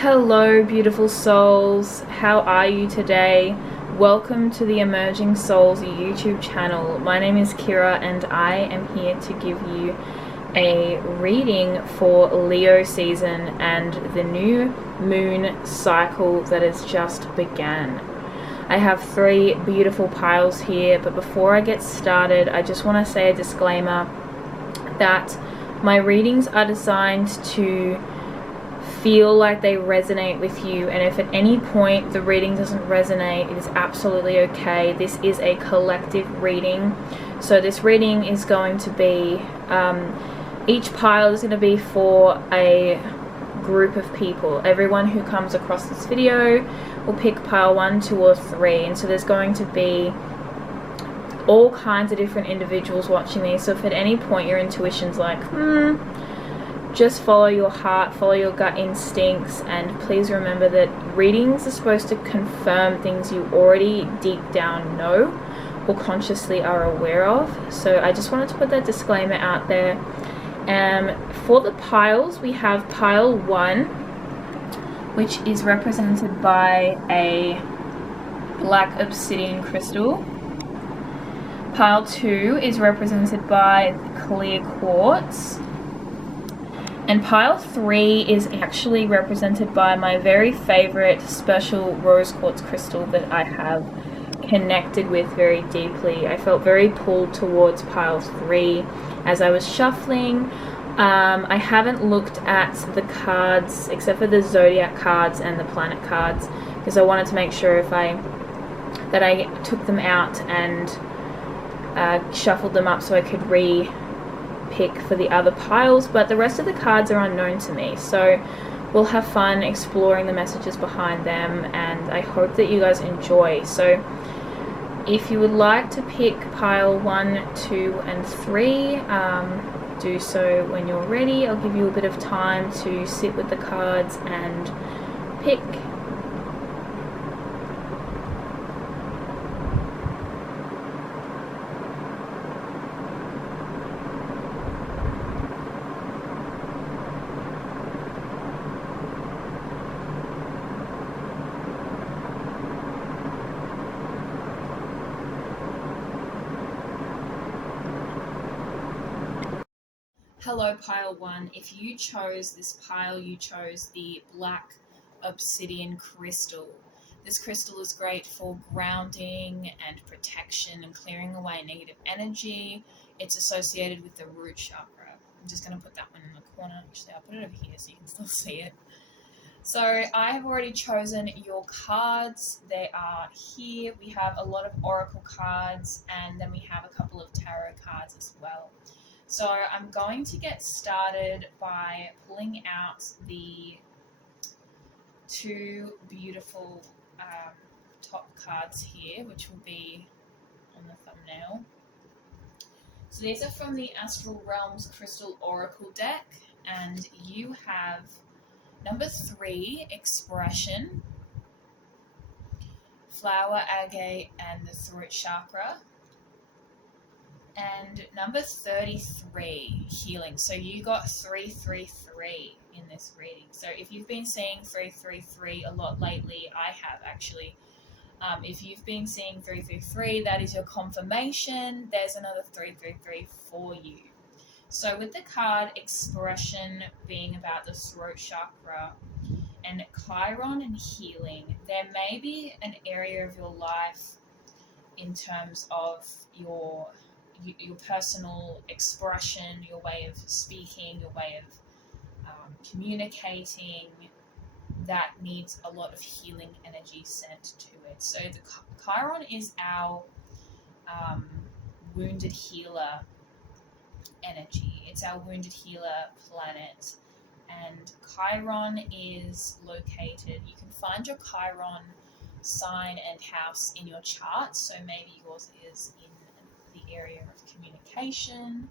Hello, beautiful souls. How are you today? Welcome to the Emerging Souls YouTube channel. My name is Kira and I am here to give you a reading for Leo season and the new moon cycle that has just began. I have 3 beautiful piles here, but before I get started, I just want to say a disclaimer that my readings are designed to feel like they resonate with you, and if at any point the reading doesn't resonate, it is absolutely okay. This is a collective reading, so this reading is going to be each pile is going to be for a group of people. Everyone who comes across this video will pick pile 1, 2 or 3, and so there's going to be all kinds of different individuals watching these. So if at any point your intuition's like just follow your heart, follow your gut instincts, and please remember that readings are supposed to confirm things you already deep down know or consciously are aware of. So I just wanted to put that disclaimer out there. For the piles, we have pile 1, which is represented by a black obsidian crystal. Pile 2 is represented by clear quartz. And pile 3 is actually represented by my very favorite special rose quartz crystal that I have connected with very deeply. I felt very pulled towards pile 3 as I was shuffling. I haven't looked at the cards except for the zodiac cards and the planet cards because I wanted to make sure that I took them out and shuffled them up so I could pick for the other piles, but the rest of the cards are unknown to me, so we'll have fun exploring the messages behind them, and I hope that you guys enjoy. So if you would like to pick pile 1, 2 and 3, do so when you're ready. I'll give you a bit of time to sit with the cards and pick. Hello, pile 1. If you chose this pile, you chose the black obsidian crystal. This crystal is great for grounding and protection and clearing away negative energy. It's associated with the root chakra. I'm just going to put that one in the corner. Actually, I'll put it over here so you can still see it. So I have already chosen your cards. They are here. We have a lot of oracle cards, and then we have a couple of tarot cards as well. So I'm going to get started by pulling out the 2 beautiful top cards here, which will be on the thumbnail. So these are from the Astral Realms Crystal Oracle deck, and you have number 3, Expression, Flower, Agate, and the Throat Chakra. And number 33, Healing. So you got 333 in this reading. So if you've been seeing 333 a lot lately, I have actually. If you've been seeing 333, that is your confirmation. There's another 333 for you. So with the card Expression being about the throat chakra and Chiron and healing, there may be an area of your life in terms of your personal expression, your way of speaking, your way of communicating, that needs a lot of healing energy sent to it. So the Chiron is our wounded healer energy. It's our wounded healer planet. And Chiron is located, you can find your Chiron sign and house in your chart. So maybe yours is in the area of communication.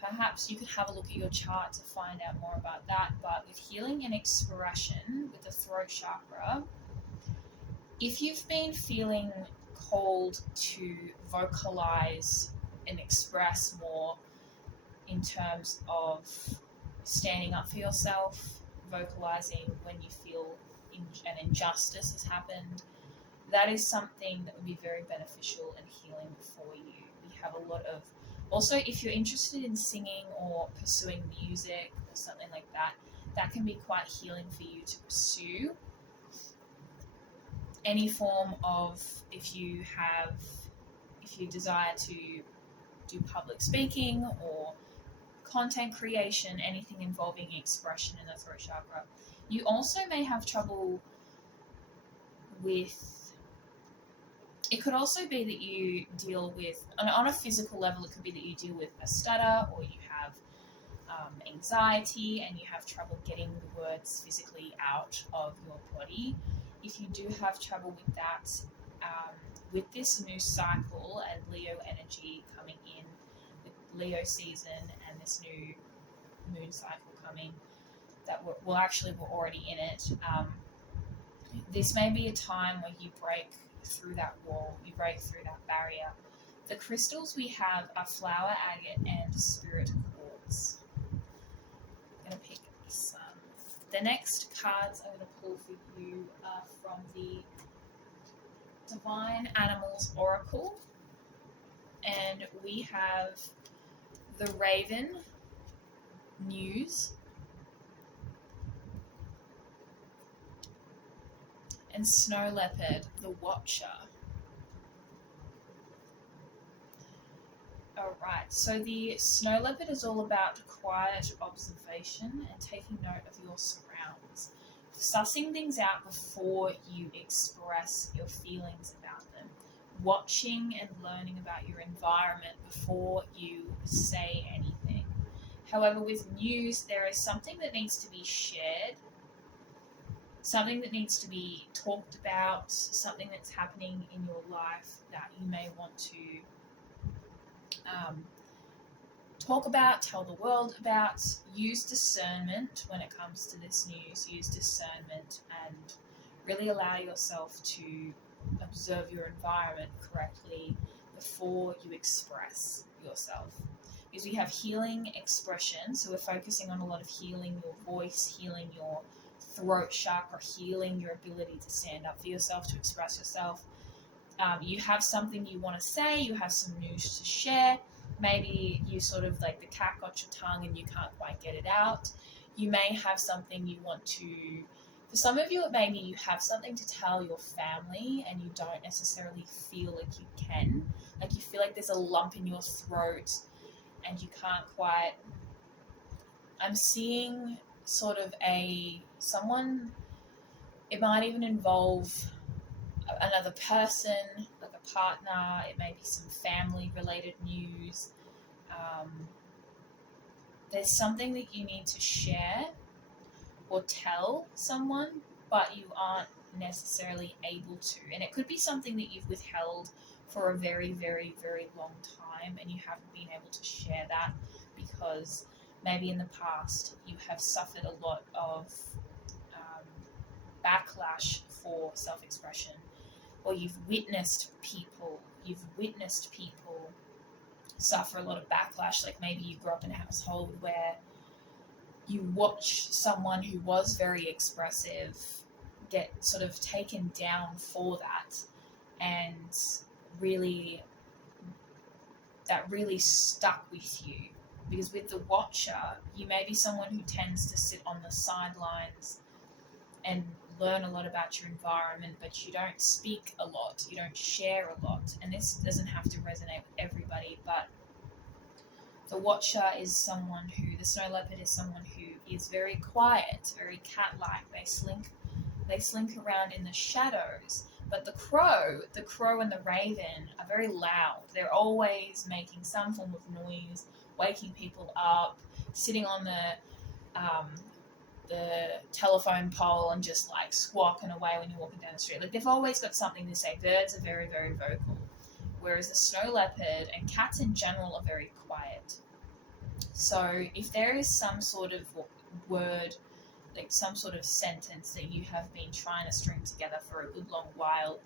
Perhaps you could have a look at your chart to find out more about that. But with healing and expression, with the throat chakra, if you've been feeling called to vocalize and express more in terms of standing up for yourself, vocalizing when you feel an injustice has happened, that is something that would be very beneficial and healing for you. We have a lot of, also if you're interested in singing or pursuing music or something like that, that can be quite healing for you to pursue. Any form of, if you desire to do public speaking or content creation, anything involving expression in the throat chakra. You also may have trouble with, it could also be that you deal with, on a physical level, it could be that you deal with a stutter, or you have anxiety and you have trouble getting the words physically out of your body. If you do have trouble with that, with this new cycle and Leo energy coming in, with Leo season and this new moon cycle coming, that we're already in it. This may be a time where you break through that wall, you break through that barrier. The crystals we have are flower agate and spirit quartz. I'm going to pick some. The next cards I'm going to pull for you are from the Divine Animals Oracle, and we have the Raven, News, and Snow Leopard, the Watcher. Alright, so the Snow Leopard is all about quiet observation and taking note of your surroundings, sussing things out before you express your feelings about them, watching and learning about your environment before you say anything. However, with news, there is something that needs to be shared, something that needs to be talked about, something that's happening in your life that you may want to talk about, tell the world about. Use discernment when it comes to this news. Use discernment and really allow yourself to observe your environment correctly before you express yourself. Because we have healing expression, so we're focusing on a lot of healing your voice, healing your throat chakra, healing your ability to stand up for yourself, to express yourself. You have something you want to say, you have some news to share. Maybe you sort of like the cat got your tongue and you can't quite get it out. You may have something you want to, for some of you, it may be you have something to tell your family and you don't necessarily feel like you can. Like you feel like there's a lump in your throat and you can't quite. I'm seeing sort of someone, it might even involve another person, like a partner, it may be some family related news. There's something that you need to share or tell someone, but you aren't necessarily able to. And it could be something that you've withheld for a very, very, very long time and you haven't been able to share that because maybe in the past you have suffered a lot of backlash for self-expression, or you've witnessed people suffer a lot of backlash. Like maybe you grew up in a household where you watch someone who was very expressive get sort of taken down for that, and that really stuck with you. Because with the Watcher, you may be someone who tends to sit on the sidelines and learn a lot about your environment, but you don't speak a lot, you don't share a lot. And this doesn't have to resonate with everybody, but the Watcher is someone who, the Snow Leopard is someone who is very quiet, very cat-like. They slink around in the shadows. But the crow and the raven are very loud. They're always making some form of noise, waking people up, sitting on the telephone pole and just like squawking away when you're walking down the street. Like they've always got something to say. Birds are very, very vocal. Whereas the Snow Leopard and cats in general are very quiet. So if there is some sort of word, like some sort of sentence that you have been trying to string together for a good long while,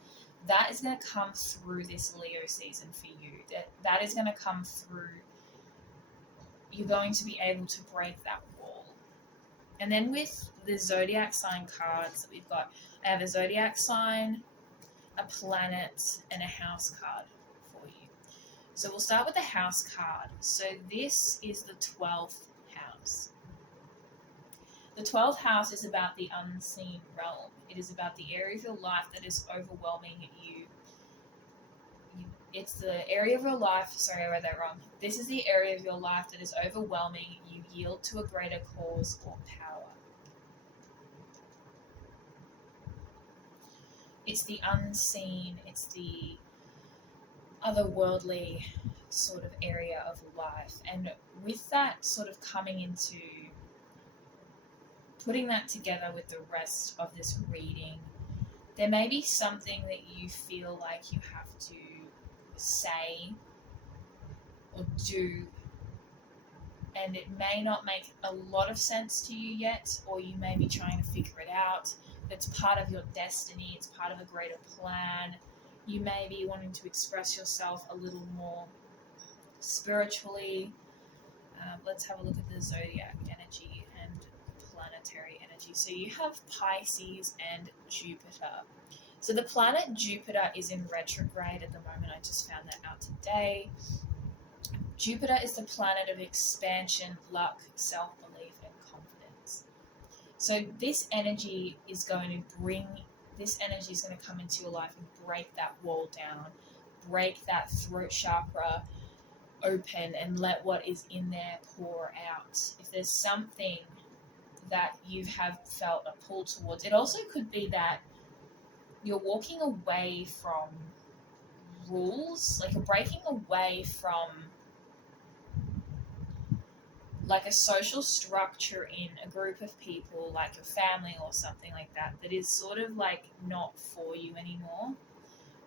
that is going to come through this Leo season for you. That is going to come through. You're going to be able to break that wall. And then with the zodiac sign cards that we've got, I have a zodiac sign, a planet, and a house card for you. So we'll start with the house card. So this is the 12th house. The 12th house is about the unseen realm. It is about the area of your life that is overwhelming you. It's the area of your life, sorry, I read that wrong. This is the area of your life that is overwhelming you yield to a greater cause or power. It's the unseen, it's the otherworldly sort of area of life. And with that sort of coming into putting that together with the rest of this reading, there may be something that you feel like you have to say or do, and it may not make a lot of sense to you yet, or you may be trying to figure it out. It's part of your destiny, it's part of a greater plan. You may be wanting to express yourself a little more spiritually. Let's have a look at the zodiac energy and planetary energy. So you have Pisces and Jupiter. So the planet Jupiter is in retrograde at the moment. I just found that out today. Jupiter is the planet of expansion, luck, self-belief, and confidence. So this energy is going to come into your life and break that wall down, break that throat chakra open, and let what is in there pour out. If there's something that you have felt a pull towards, it also could be that you're walking away from rules, like you're breaking away from like a social structure in a group of people, like your family or something like that, that is sort of like not for you anymore.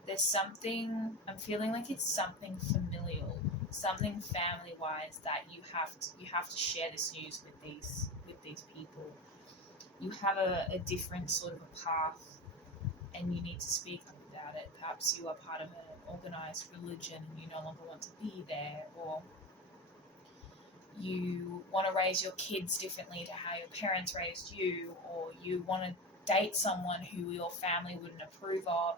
There's something, I'm feeling like it's something familial, something family-wise that you have to share this news with these people. You have a different sort of a path, and you need to speak up about it. Perhaps you are part of an organized religion and you no longer want to be there, or you want to raise your kids differently to how your parents raised you, or you want to date someone who your family wouldn't approve of.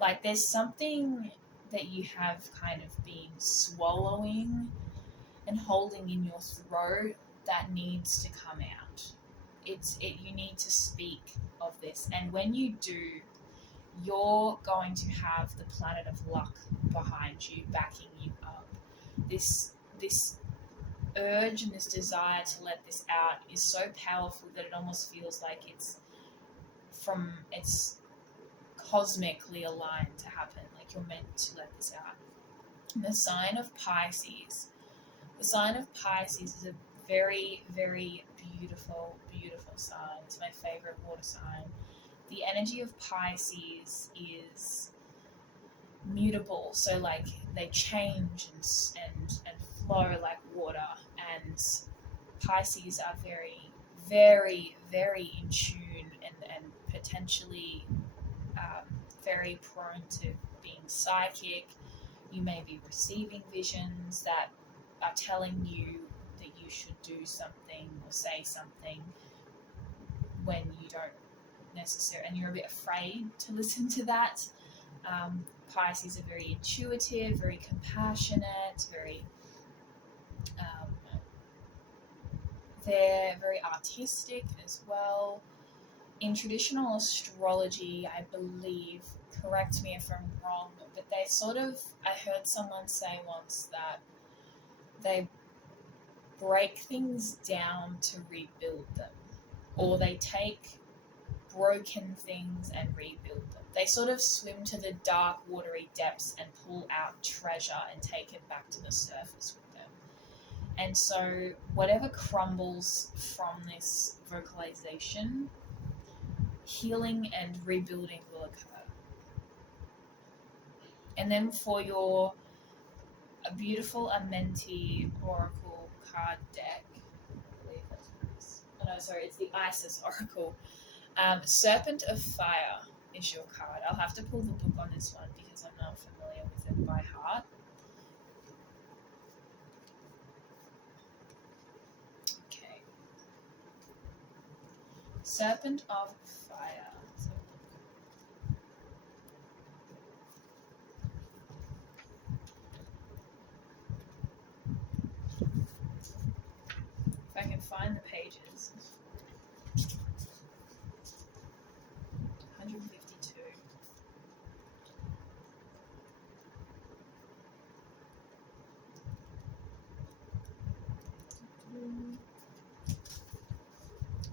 Like there's something that you have kind of been swallowing and holding in your throat that needs to come out. You need to speak of this, and when you do, you're going to have the planet of luck behind you, backing you up. This urge and this desire to let this out is so powerful that it almost feels like it's cosmically aligned to happen, like you're meant to let this out. And the sign of Pisces is a very, very beautiful, beautiful sign. It's my favorite water sign. The energy of Pisces is mutable, so like they change and flow like water, and Pisces are very, very, very in tune and potentially very prone to being psychic. You may be receiving visions that are telling you that you should do something or say something when you don't necessarily, and you're a bit afraid to listen to that. Pisces are very intuitive, very compassionate, they're very artistic as well. In traditional astrology, I believe, correct me if I'm wrong, but they sort of, I heard someone say once that they break things down to rebuild them, or they take broken things and rebuild them. They sort of swim to the dark, watery depths and pull out treasure and take it back to the surface with them. And so whatever crumbles from this vocalization, healing and rebuilding will occur. And then for your beautiful Amenti Oracle card deck, I believe that's what it is. Oh no, sorry, it's the Isis Oracle. Serpent of Fire is your card. I'll have to pull the book on this one because I'm not familiar with it by heart. Okay. Serpent of Fire. Let's have a look. If I can find the pages. 152.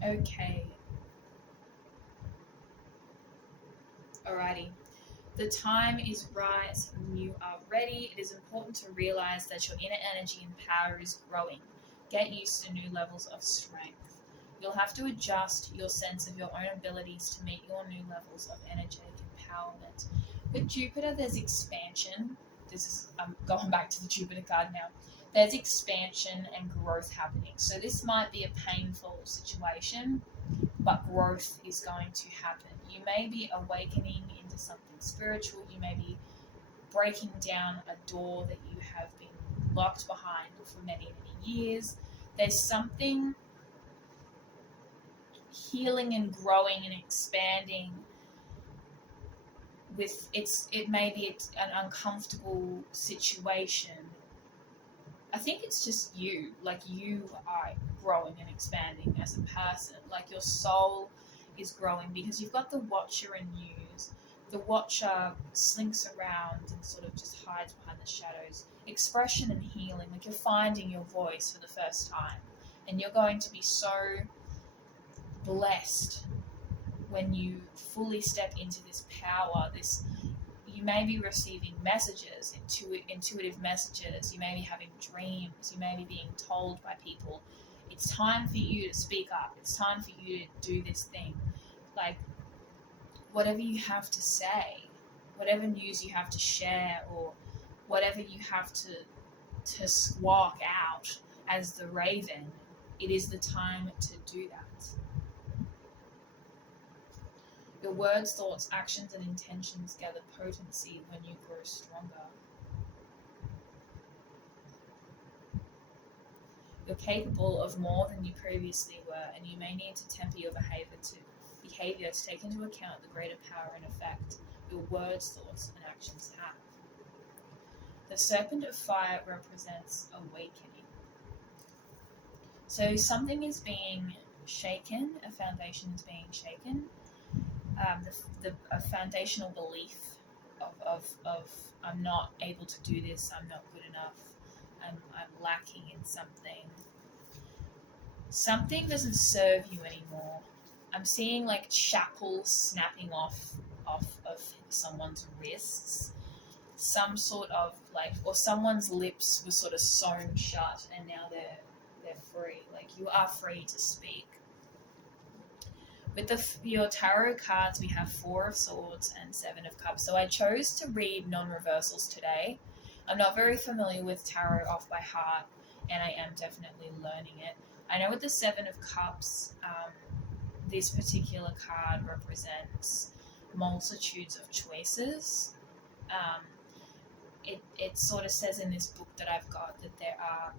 Okay. Alrighty. The time is right when you are ready. It is important to realize that your inner energy and power is growing. Get used to new levels of strength. You'll have to adjust your sense of your own abilities to meet your new levels of energetic empowerment. With Jupiter, there's expansion. I'm going back to the Jupiter card now. There's expansion and growth happening. So this might be a painful situation, but growth is going to happen. You may be awakening into something spiritual. You may be breaking down a door that you have been locked behind for many, many years. There's something healing and growing and expanding with it may be an uncomfortable situation. I think it's just you, like you are growing and expanding as a person, like your soul is growing because you've got the Watcher in you. The Watcher slinks around and sort of just hides behind the shadows. Expression and healing, like you're finding your voice for the first time, and you're going to be so blessed when you fully step into this power. You may be receiving messages, intuitive messages. You may be having dreams. You may be being told by people, it's time for you to speak up. It's time for you to do this thing. Like, whatever you have to say, whatever news you have to share, or whatever you have to squawk out as the raven, it is the time to do that. Your words, thoughts, actions, and intentions gather potency when you grow stronger. You're capable of more than you previously were, and you may need to temper your behavior to take into account the greater power and effect your words, thoughts, and actions have. The Serpent of Fire represents awakening. So something is being shaken, a foundation is being shaken. A foundational belief of I'm not able to do this, I'm not good enough, I'm lacking in something. Something doesn't serve you anymore. I'm seeing like shackles snapping off of someone's wrists. Some sort of like, or someone's lips were sort of sewn shut and now they're free. Like you are free to speak. With your tarot cards, we have 4 of Swords and 7 of Cups. So I chose to read non-reversals today. I'm not very familiar with tarot off by heart, and I am definitely learning it. I know with the 7 of Cups, this particular card represents multitudes of choices. It sort of says in this book that I've got that there are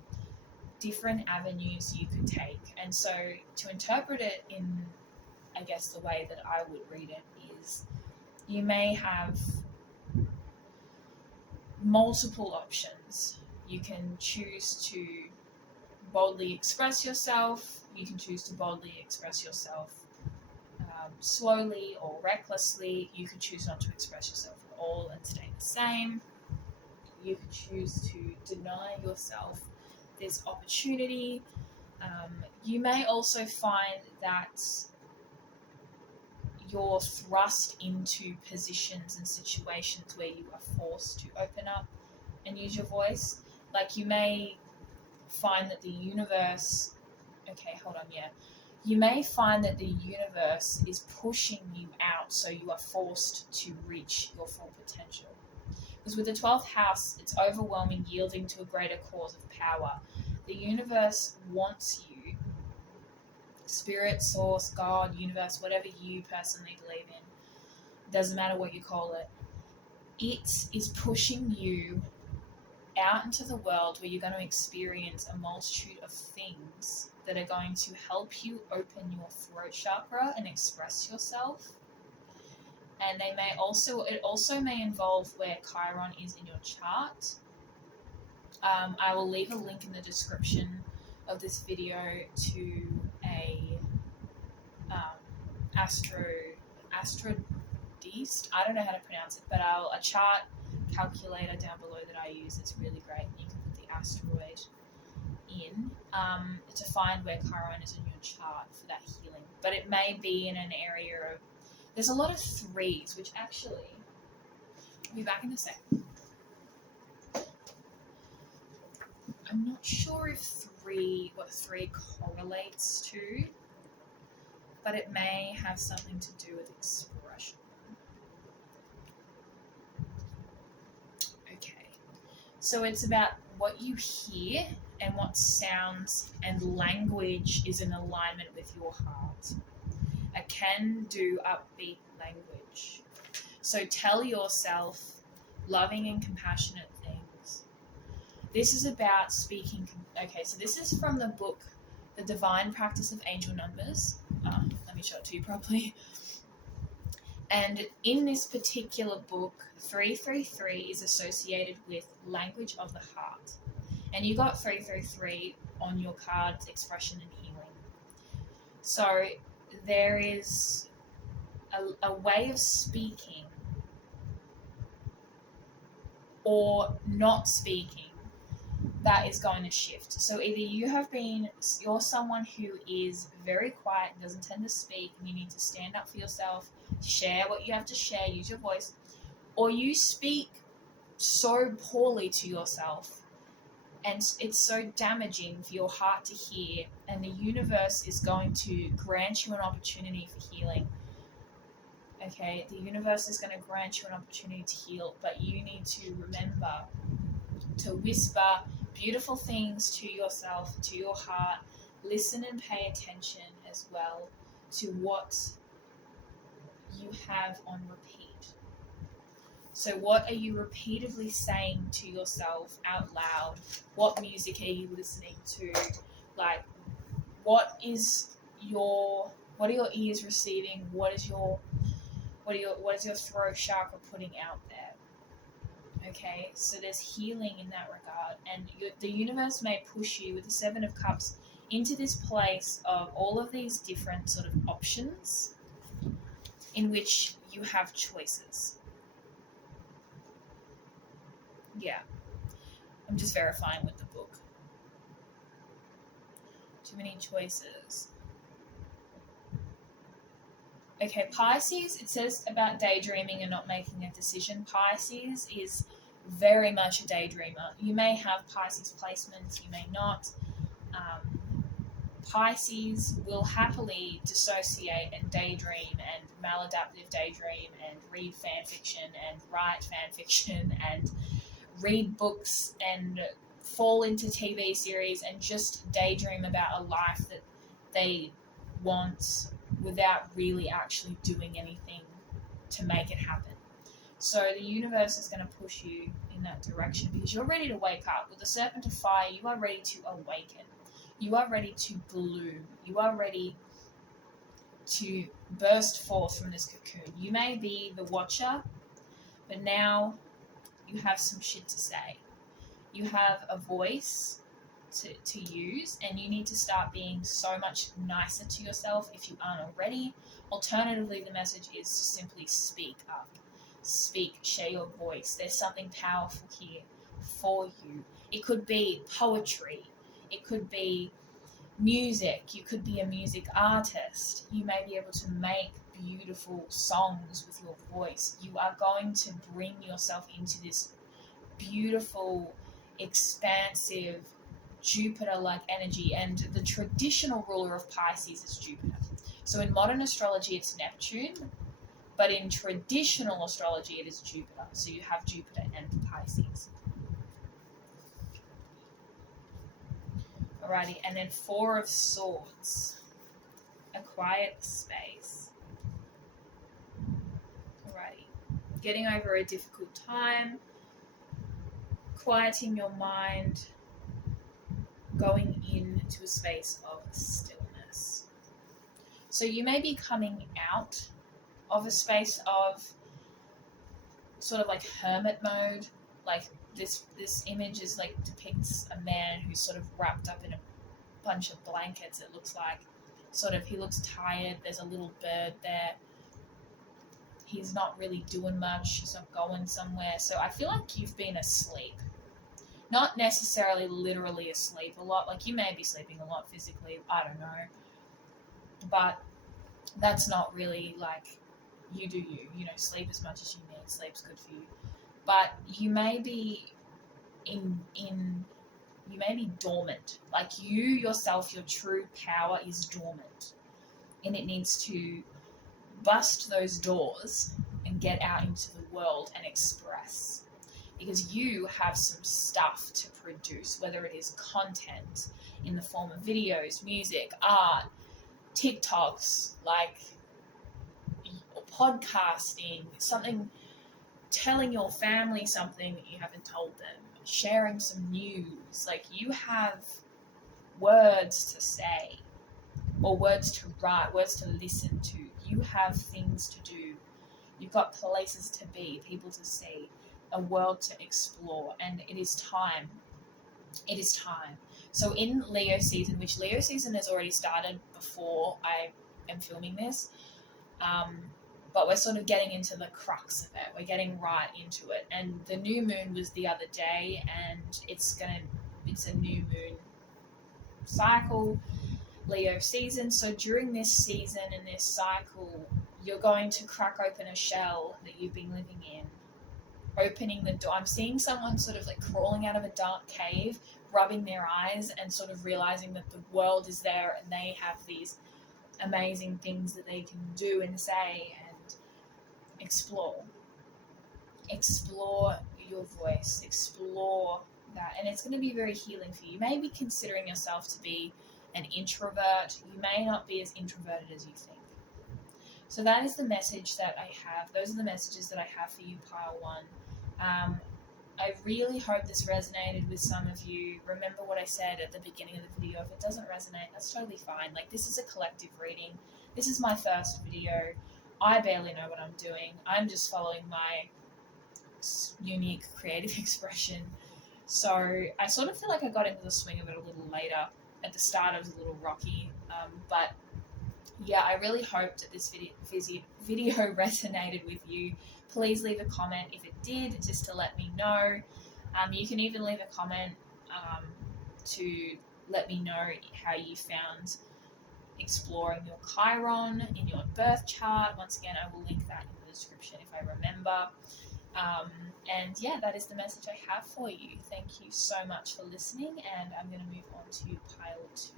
different avenues you could take. And so to interpret it in, I guess, the way that I would read it is you may have multiple options. You can choose to boldly express yourself. You can choose to boldly express yourself slowly or recklessly. You could choose not to express yourself at all and stay the same. You could choose to deny yourself this opportunity. You may also find that you're thrust into positions and situations where you are forced to open up and use your voice. Like you may find that the universe, you may find that the universe is pushing you out, so you are forced to reach your full potential. Because with the 12th house, it's overwhelming, yielding to a greater cause of power. The universe wants you, spirit, source, God, universe, whatever you personally believe in, doesn't matter what you call it, it is pushing you out into the world where you're going to experience a multitude of things that are going to help you open your throat chakra and express yourself. And it also may involve where Chiron is in your chart. I will leave a link in the description of this video to a astrodist. I don't know how to pronounce it, but a chart calculator down below that I use. It's really great. You can put the asteroid in to find where Chiron is in your chart for that healing. But it may be in an area of, there's a lot of threes, which actually, I'll be back in a second. I'm not sure if what three correlates to, but it may have something to do with expression. Okay, so it's about what you hear and what sounds and language is in alignment with your heart. A can-do, upbeat language. So tell yourself loving and compassionate things. This is about speaking. Okay, so this is from the book, The Divine Practice of Angel Numbers. Let me show it to you properly. And in this particular book, 333 is associated with language of the heart. And you got 333 on your card's expression and healing. So there is a way of speaking or not speaking that is going to shift. So either you're someone who is very quiet, doesn't tend to speak, and you need to stand up for yourself, share what you have to share, use your voice, or you speak so poorly to yourself and it's so damaging for your heart to hear, and the universe is going to grant you an opportunity for healing. Okay, the universe is going to grant you an opportunity to heal, but you need to remember to whisper beautiful things to yourself, to your heart. Listen and pay attention as well to what you have on repeat. So what are you repeatedly saying to yourself out loud? What music are you listening to? Like, what are your ears receiving? What is your throat chakra putting out there? Okay, so there's healing in that regard, and the universe may push you with the Seven of Cups into this place of all of these different sort of options in which you have choices. Yeah, I'm just verifying with the book. Too many choices. Okay, Pisces, it says about daydreaming and not making a decision. Pisces is very much a daydreamer. You may have Pisces placements, you may not. Pisces will happily dissociate and daydream and maladaptive daydream and read fan fiction and write fan fiction and read books and fall into TV series and just daydream about a life that they want without really actually doing anything to make it happen. So the universe is going to push you in that direction because you're ready to wake up. With the Serpent of Fire, you are ready to awaken. You are ready to bloom. You are ready to burst forth from this cocoon. You may be the watcher, but now you have some shit to say. You have a voice to use, and you need to start being so much nicer to yourself if you aren't already. Alternatively, the message is to simply speak up. Speak, share your voice. There's something powerful here for you. It could be poetry. It could be music. You could be a music artist. You may be able to make beautiful songs with your voice. You are going to bring yourself into this beautiful, expansive, Jupiter-like energy, and the traditional ruler of Pisces is Jupiter. So in modern astrology, it's Neptune, but in traditional astrology, it is Jupiter. So you have Jupiter and Pisces. Alrighty, and then Four of Swords. A quiet space. Alrighty. Getting over a difficult time. Quieting your mind. Going into a space of stillness. So you may be coming out of a space of sort of like hermit mode. Like this image is like depicts a man who's sort of wrapped up in a bunch of blankets. It looks like sort of he looks tired. There's a little bird there. He's not really doing much. He's not going somewhere. So I feel like you've been asleep. Not necessarily literally asleep a lot. Like you may be sleeping a lot physically. I don't know. But that's not really like you do you. You know, sleep as much as you need. Sleep's good for you. But you may be you may be dormant. Like you yourself, your true power is dormant. And it needs to bust those doors and get out into the world and express. Because you have some stuff to produce, whether it is content in the form of videos, music, art, TikToks, like podcasting, something, telling your family something that you haven't told them, sharing some news. Like you have words to say, or words to write, words to listen to. You have things to do. You've got places to be, people to see, a world to explore, and it is time. It is time. So in Leo season, which Leo season has already started before I am filming this, but we're sort of getting into the crux of it. We're getting right into it. And the new moon was the other day, and it's a new moon cycle, Leo season. So during this season and this cycle, you're going to crack open a shell that you've been living in, opening the door. I'm seeing someone sort of like crawling out of a dark cave, rubbing their eyes and sort of realizing that the world is there and they have these amazing things that they can do and say and explore your voice, explore that. And it's going to be very healing for you. You may be considering yourself to be an introvert. You may not be as introverted as you think. So that is the message that I have. Those are the messages that I have for you, pile one. I really hope this resonated with some of you. Remember what I said at the beginning of the video. If it doesn't resonate, that's totally fine. Like, this is a collective reading. This is my first video. I barely know what I'm doing. I'm just following my unique creative expression. So I sort of feel like I got into the swing of it a little later. At the start, it was a little rocky. But yeah, I really hope that this video resonated with you. Please leave a comment if it did, just to let me know. You can even leave a comment to let me know how you found exploring your Chiron in your birth chart. Once again, I will link that in the description if I remember. And yeah, that is the message I have for you. Thank you so much for listening, and I'm going to move on to pile 2.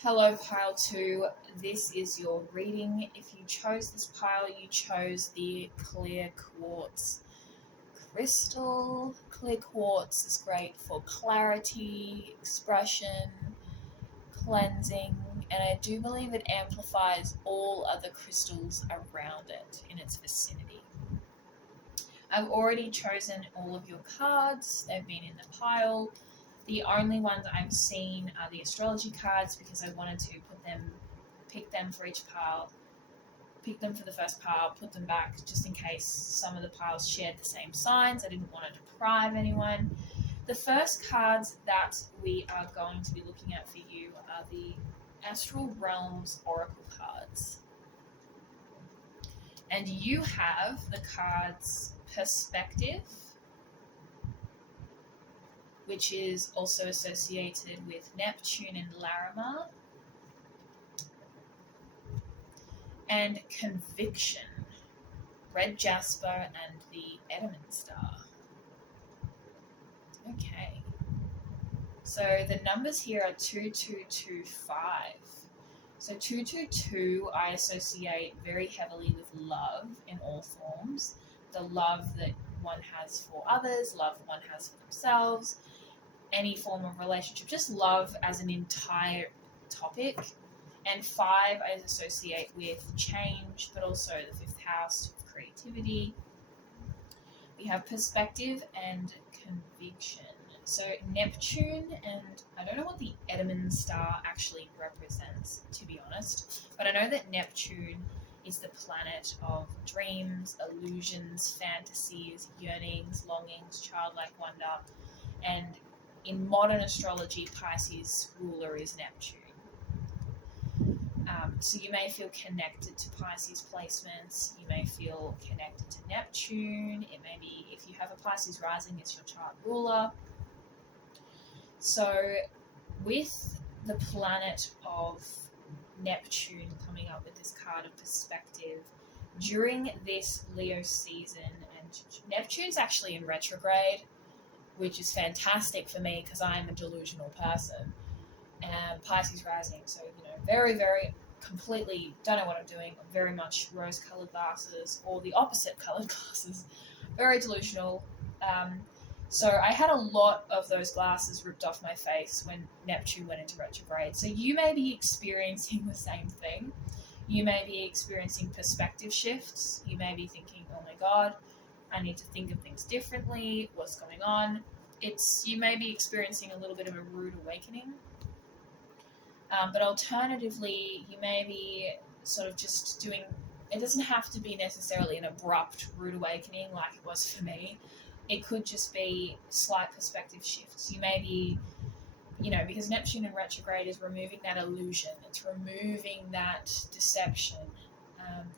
Hello, pile 2. This is your reading. If you chose this pile, you chose the clear quartz crystal. Clear quartz is great for clarity, expression, cleansing, and I do believe it amplifies all other crystals around it in its vicinity. I've already chosen all of your cards. They've been in the pile. The only ones I've seen are the astrology cards because I wanted to pick them for each pile, pick them for the first pile, put them back just in case some of the piles shared the same signs. I didn't want to deprive anyone. The first cards that we are going to be looking at for you are the Astral Realms Oracle cards. And you have the cards Perspective, which is also associated with Neptune and Larimar, and Conviction, Red Jasper, and the Edelman Star. Okay, so the numbers here are 2225. So 222 I associate very heavily with love in all forms. The love that one has for others, love one has for themselves, any form of relationship, just love as an entire topic. And 5 I associate with change, but also the 5th house of creativity. We have Perspective and Conviction. So Neptune, and I don't know what the Edelman star actually represents, to be honest, but I know that Neptune is the planet of dreams, illusions, fantasies, yearnings, longings, childlike wonder, and in modern astrology, Pisces' ruler is Neptune. So you may feel connected to Pisces placements, you may feel connected to Neptune, it may be, if you have a Pisces rising, it's your chart ruler. So with the planet of Neptune coming up with this card of perspective, during this Leo season, and Neptune's actually in retrograde, which is fantastic for me because I'm a delusional person, and Pisces rising, so very, very completely don't know what I'm doing, very much rose-colored glasses or the opposite colored glasses, very delusional. So I had a lot of those glasses ripped off my face when Neptune went into retrograde. So you may be experiencing the same thing. You may be experiencing perspective shifts. You may be thinking, oh my God, I need to think of things differently. What's going on? You may be experiencing a little bit of a rude awakening. But alternatively, you may be sort of just doing, it doesn't have to be necessarily an abrupt rude awakening like it was for me. It could just be slight perspective shifts. You may be, because Neptune in retrograde is removing that illusion. It's removing that deception.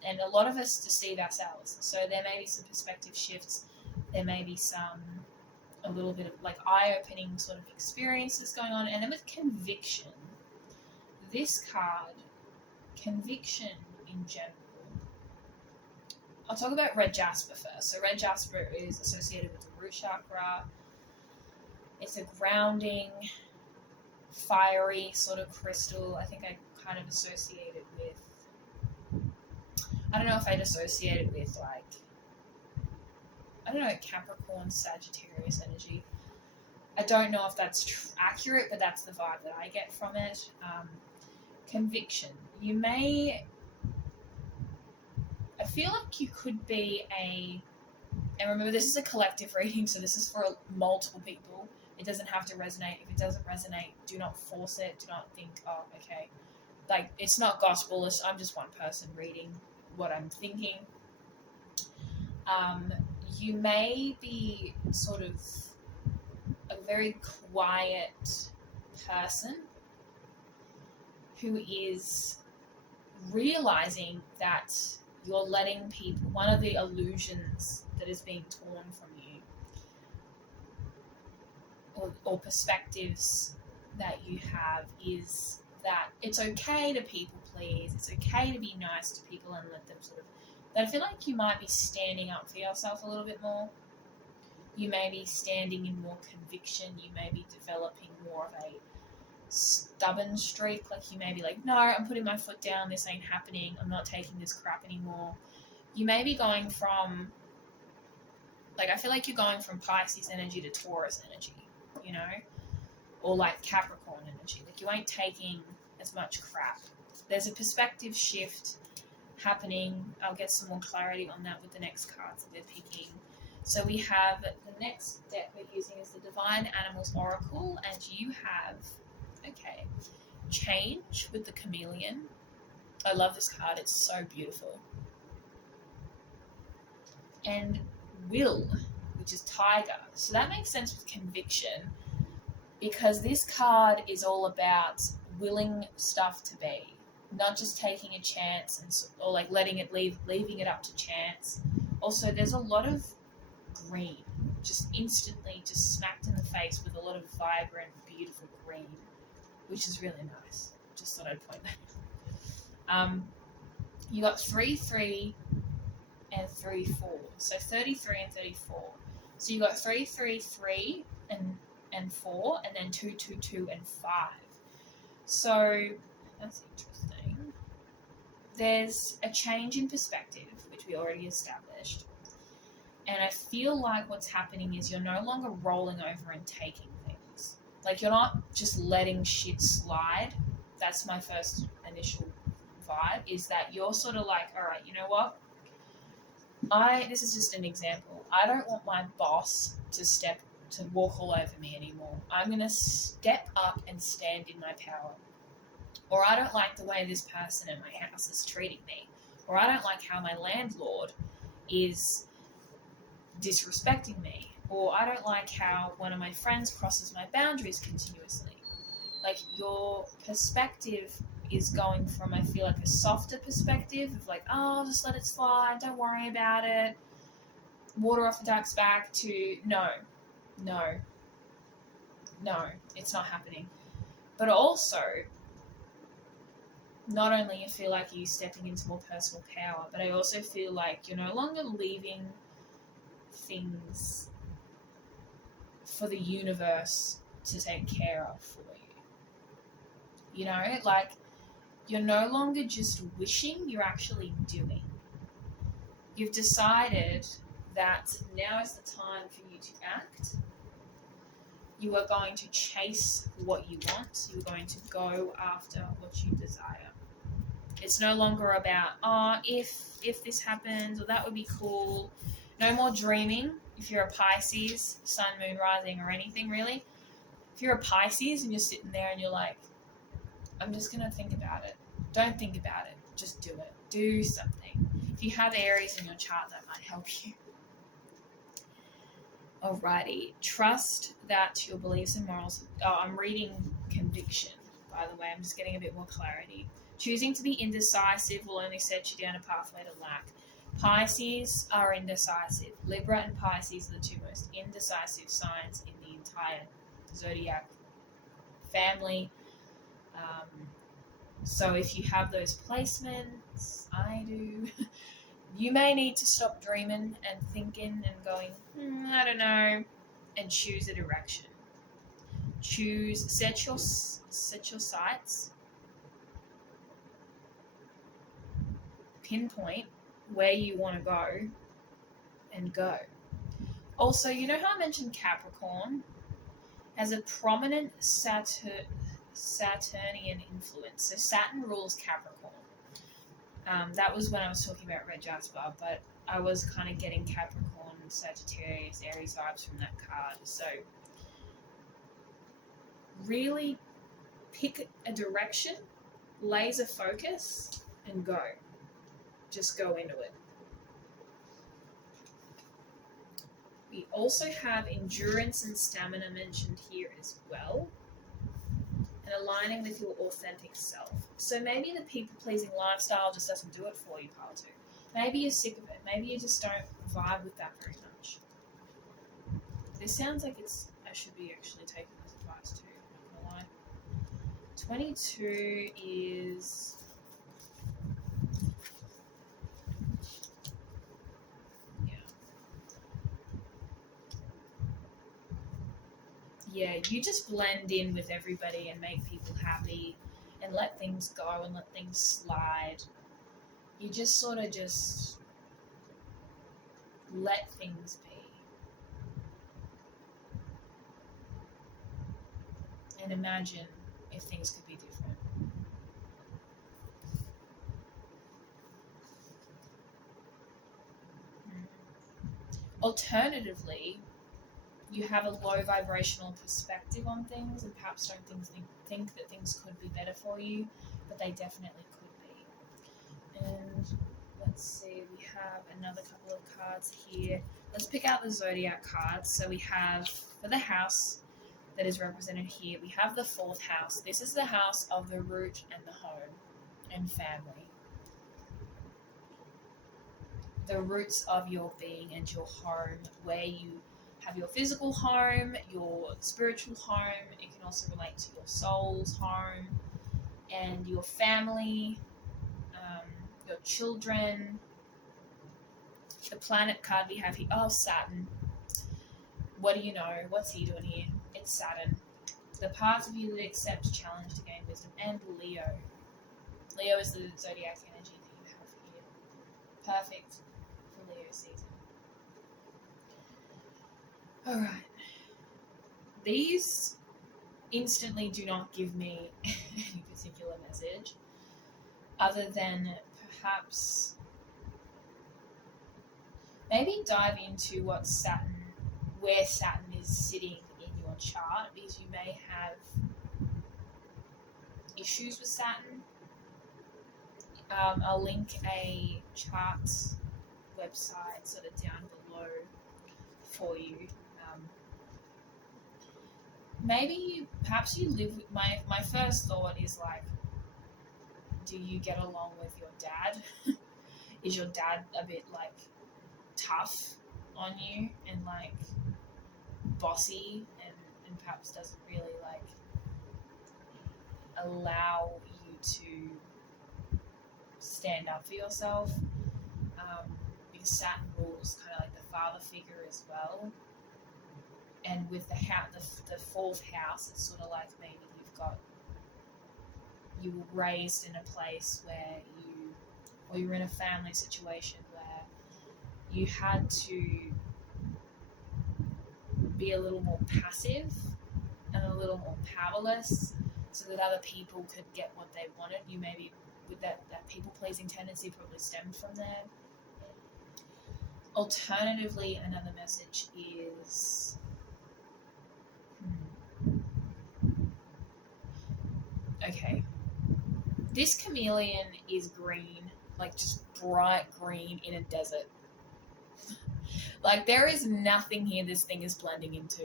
And a lot of us deceive ourselves. So there may be some perspective shifts. There may be a little bit of like eye-opening sort of experiences going on. And then with conviction, this card, conviction in general, I'll talk about red jasper first. So red jasper is associated with the root chakra. It's a grounding, fiery sort of crystal. I think I kind of associate it with, I don't know if I'd associate it with Capricorn, Sagittarius energy. I don't know if that's accurate, but that's the vibe that I get from it. Conviction. I feel like you could be and remember this is a collective reading, so this is for multiple people. It doesn't have to resonate. If it doesn't resonate, do not force it. Do not think, oh, okay. Like, it's not gospel. I'm just one person reading what I'm thinking. You may be sort of a very quiet person who is realizing that you're letting people, one of the illusions that is being torn from you, or perspectives that you have, is that it's okay to people please, it's okay to be nice to people and let them that I feel like you might be standing up for yourself a little bit more. You may be standing in more conviction, you may be developing more of a stubborn streak, like you may be like, no, I'm putting my foot down, this ain't happening, I'm not taking this crap anymore. You may be going from, I feel like you're going from Pisces energy to Taurus energy, or like Capricorn energy, like you ain't taking as much crap. There's a perspective shift happening. I'll get some more clarity on that with the next cards that we're picking. So we have, the next deck we're using is the Divine Animals Oracle, and you have Change with the Chameleon. I love this card, it's so beautiful. And Will, which is Tiger. So that makes sense with Conviction, because this card is all about willing stuff to be, not just taking a chance or letting it leaving it up to chance. Also, there's a lot of green, just instantly just smacked in the face with a lot of vibrant, beautiful green, which is really nice. Just thought I'd point that out. You got 3-3 and 3-4. So 33 and 34. So you got 3-3-3 and 4, and then 2-2-2 and 5. So that's interesting. There's a change in perspective, which we already established. And I feel like what's happening is you're no longer rolling over and taking things. Like, you're not just letting shit slide. That's my first initial vibe, is that you're sort of like, all right, you know what? This is just an example. I don't want my boss to step to walk all over me anymore. I'm going to step up and stand in my power. Or I don't like the way this person in my house is treating me. Or I don't like how my landlord is disrespecting me. Or I don't like how one of my friends crosses my boundaries continuously. Like, your perspective is going from, I feel like, a softer perspective of like, oh, just let it slide, don't worry about it, water off the duck's back, to no, it's not happening. But also, not only you feel like you're stepping into more personal power, but I also feel like you're no longer leaving things for the universe to take care of for you. You know, like, you're no longer just wishing, you're actually doing. You've decided that now is the time for you to act. You are going to chase what you want. You're going to go after what you desire. It's no longer about, oh, if this happens, or that would be cool. No more dreaming. If you're a Pisces, sun, moon, rising, or anything really. If you're a Pisces and you're sitting there and you're like, I'm just going to think about it. Don't think about it. Just do it. Do something. If you have Aries in your chart, that might help you. Alrighty. Trust that your beliefs and morals... Oh, I'm reading conviction, by the way. I'm just getting a bit more clarity. Choosing to be indecisive will only set you down a pathway to lack. Pisces are indecisive. Libra and Pisces are the two most indecisive signs in the entire zodiac family. So if you have those placements, I do, you may need to stop dreaming and thinking and going, I don't know, and choose a direction. Set your sights, pinpoint where you want to go, and go. Also, you know how I mentioned Capricorn has a prominent Saturnian influence. So Saturn rules Capricorn. That was when I was talking about Red Jasper, but I was kind of getting Capricorn, Sagittarius, Aries vibes from that card. So really pick a direction, laser focus, and go. Just go into it. We also have endurance and stamina mentioned here as well, and aligning with your authentic self. So maybe the people-pleasing lifestyle just doesn't do it for you, pile two. Maybe you're sick of it. Maybe you just don't vibe with that very much. This sounds like I should be actually taking this advice too, I'm not gonna lie. 22 is... Yeah, you just blend in with everybody and make people happy and let things go and let things slide. You just sort of just let things be. And imagine if things could be different. Alternatively, you have a low vibrational perspective on things and perhaps don't think that things could be better for you, but they definitely could be. And let's see, we have another couple of cards here. Let's pick out the zodiac cards. So we have, for the house that is represented here, we have the 4th house. This is the house of the root and the home and family. The roots of your being and your home, where you have your physical home, your spiritual home. It can also relate to your soul's home and your family, your children. The planet card we have here, Saturn. What do you know? What's he doing here? It's Saturn. The parts of you that accept challenge to gain wisdom. And Leo. Leo is the zodiac energy that you have here. Perfect for Leo season. Alright. These instantly do not give me any particular message, other than perhaps maybe dive into what Saturn where Saturn is sitting in your chart, because you may have issues with Saturn. I'll link a chart website sort of down below for you. Perhaps you live with my first thought is like, do you get along with your dad? Is your dad a bit like tough on you and like bossy and perhaps doesn't really like allow you to stand up for yourself? Because Saturn rules kind of like the father figure as well. And with the fourth house, it's sort of like maybe you were raised in a place where you were in a family situation where you had to be a little more passive and a little more powerless so that other people could get what they wanted. You maybe, with that people-pleasing tendency, probably stemmed from there. Alternatively, another message is okay, this chameleon is green, like just bright green in a desert. Like there is nothing here this thing is blending into.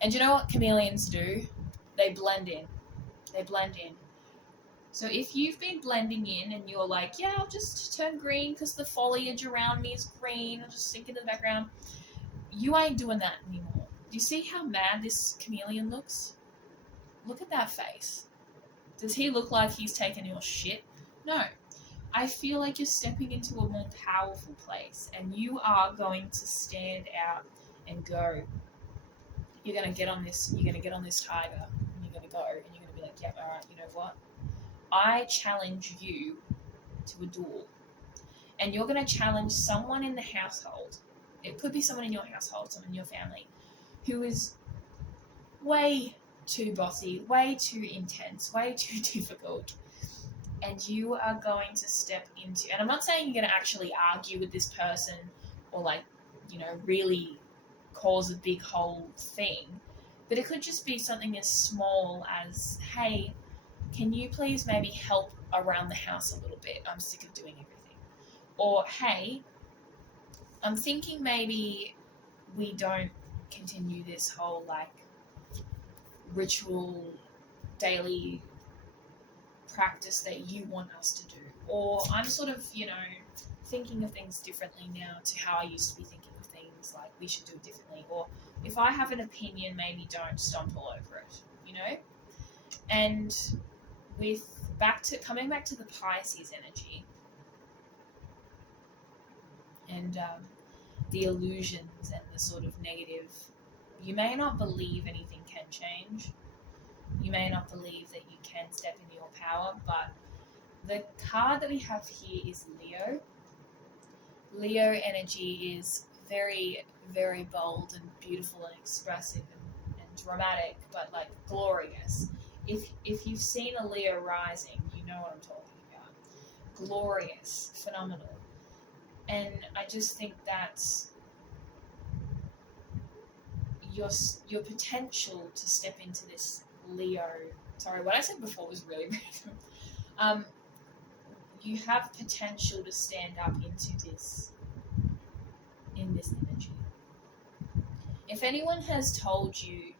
And you know what chameleons do? They blend in. So if you've been blending in and you're like, yeah, I'll just turn green because the foliage around me is green, I'll just sink into the background, you ain't doing that anymore. Do you see how mad this chameleon looks? Look at that face. Does he look like he's taken your shit? No. I feel like you're stepping into a more powerful place and you are going to stand out and go. You're going to get on this tiger and you're going to go and you're going to be like, yep, all right, you know what? I challenge you to a duel. And you're going to challenge someone in the household. It could be someone in your household, someone in your family, who is way too bossy, way too intense, way too difficult. And you are going to step into, and I'm not saying you're going to actually argue with this person or like, really cause a big whole thing, but it could just be something as small as, hey, can you please maybe help around the house a little bit? I'm sick of doing everything. Or, hey, I'm thinking maybe we don't continue this whole like ritual daily practice that you want us to do. Or I'm sort of, thinking of things differently now to how I used to be thinking of things, like we should do it differently. Or if I have an opinion, maybe don't stomp all over it, And coming back to the Pisces energy and the illusions and the sort of negative, you may not believe anything can change. You may not believe that you can step into your power, but the card that we have here is Leo. Leo energy is very, very bold and beautiful and expressive and dramatic, but like glorious. If you've seen a Leo rising, you know what I'm talking about. Glorious, phenomenal. And I just think that's your potential to step into this Leo. Sorry, what I said before was really random. You have potential to stand up into this energy. If anyone has told you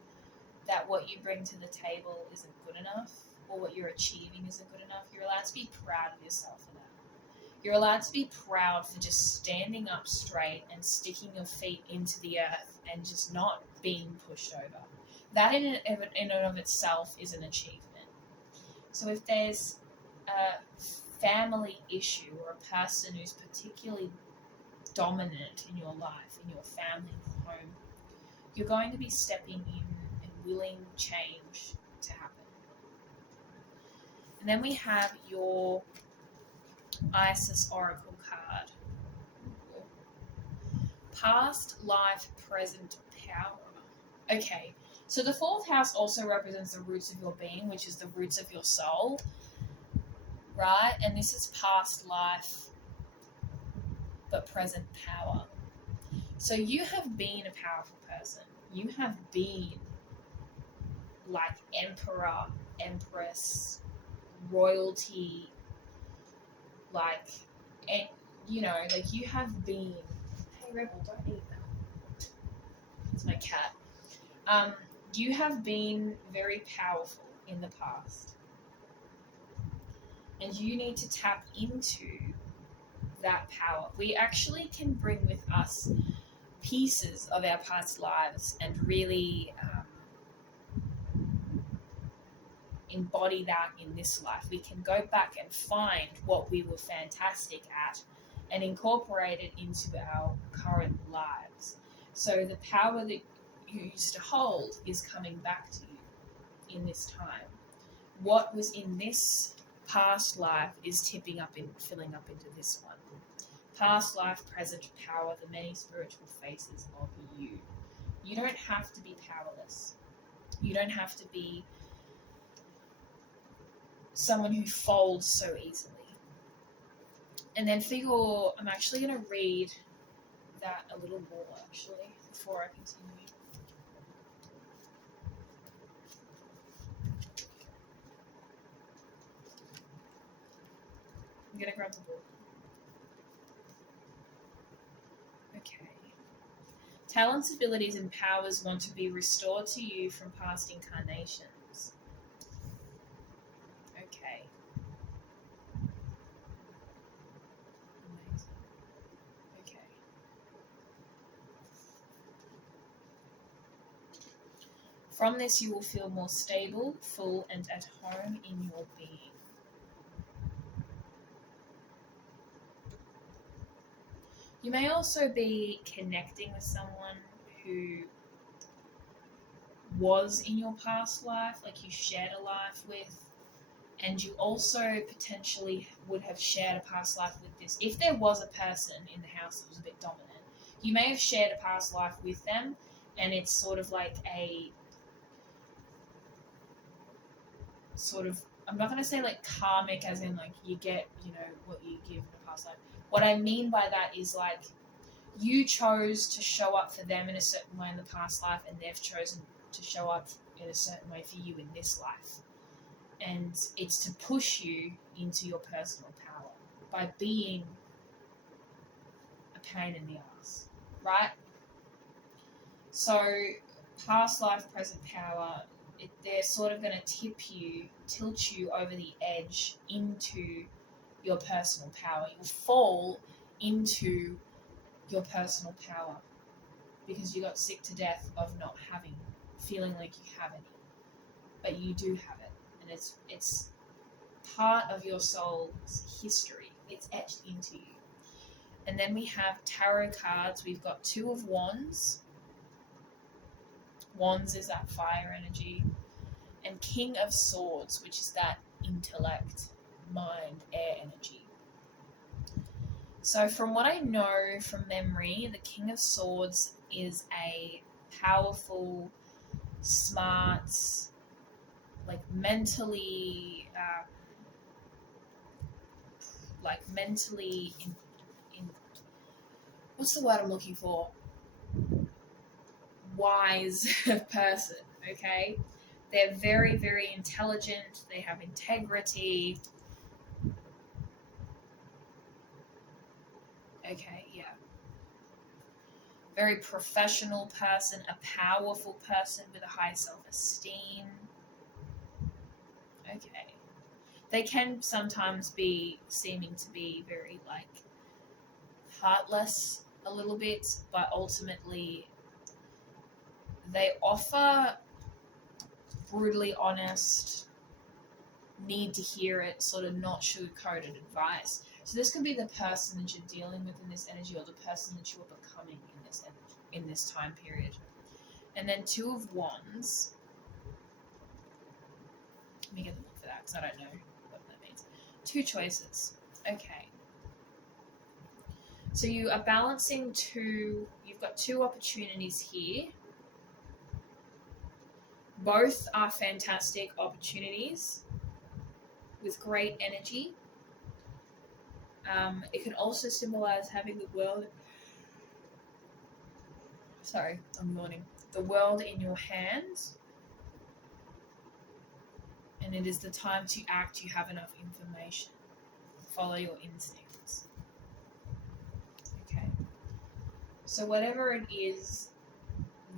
that what you bring to the table isn't good enough, or what you're achieving isn't good enough, you're allowed to be proud of yourself for that. You're allowed to be proud for just standing up straight and sticking your feet into the earth and just not being pushed over. That in and of itself is an achievement. So if there's a family issue or a person who's particularly dominant in your life, in your family home, you're going to be stepping in and willing change to happen. And then we have your Isis Oracle card. Past life, present power. Okay, so the fourth house also represents the roots of your being, which is the roots of your soul, right? And this is past life, but present power. So you have been a powerful person. You have been like emperor, empress, royalty, like, and like you have been. Hey Rebel, don't eat that. It's my cat. You have been very powerful in the past, and you need to tap into that power. We actually can bring with us pieces of our past lives and really embody that in this life. We can go back and find what we were fantastic at and incorporate it into our current lives. So the power that you used to hold is coming back to you in this time. What was in this past life is filling up into this one. Past life, present power, the many spiritual faces of you. You don't have to be powerless. You don't have to be someone who folds so easily. And then I'm actually going to read that a little more, actually, before I continue. I'm going to grab the book. Okay. Talents, abilities, and powers want to be restored to you from past incarnations. Okay. Amazing. Okay. From this, you will feel more stable, full, and at home in your being. You may also be connecting with someone who was in your past life, like you shared a life with, and you also potentially would have shared a past life with this. If there was a person in the house that was a bit dominant, you may have shared a past life with them, and it's sort of like I'm not going to say like karmic as in like you get, what you give in a past life. What I mean by that is like you chose to show up for them in a certain way in the past life, and they've chosen to show up in a certain way for you in this life. And it's to push you into your personal power by being a pain in the ass, right? So past life, present power, they're sort of going to tilt you over the edge into your personal power. You'll fall into your personal power because you got sick to death of not feeling like you have any. But you do have it, and it's part of your soul's history. It's etched into you. And then we have tarot cards. We've got 2 of Wands. Wands is that fire energy. And King of Swords, which is that intellect, mind, air energy. So from what I know from memory, the King of Swords is a powerful, smart, like mentally in what's the word I'm looking for? Wise person, okay? They're very, very intelligent. They have integrity. Okay, yeah. Very professional person, a powerful person with a high self-esteem. Okay. They can sometimes be seeming to be very, like, heartless a little bit, but ultimately they offer brutally honest, need to hear it, sort of not sugar-coated advice. So this could be the person that you're dealing with in this energy, or the person that you are becoming in this time period. And then 2 of Wands. Let me get the book for that because I don't know what that means. 2 choices. Okay. So you are balancing you've got 2 opportunities here. Both are fantastic opportunities with great energy. It can also symbolize having the world Sorry, I'm yawning. The world in your hands, and it is the time to act. You have enough information. Follow your instincts. Okay. So whatever it is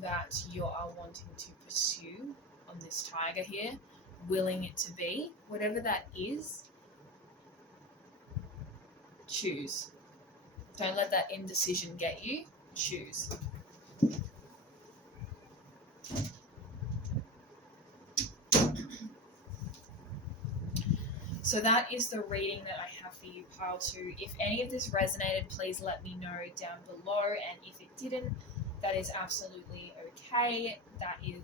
that you are wanting to pursue on this tiger here, willing it to be, whatever that is, choose. Don't let that indecision get you. Choose. So that is the reading that I have for you, pile 2. If any of this resonated, please let me know down below. And if it didn't, that is absolutely okay.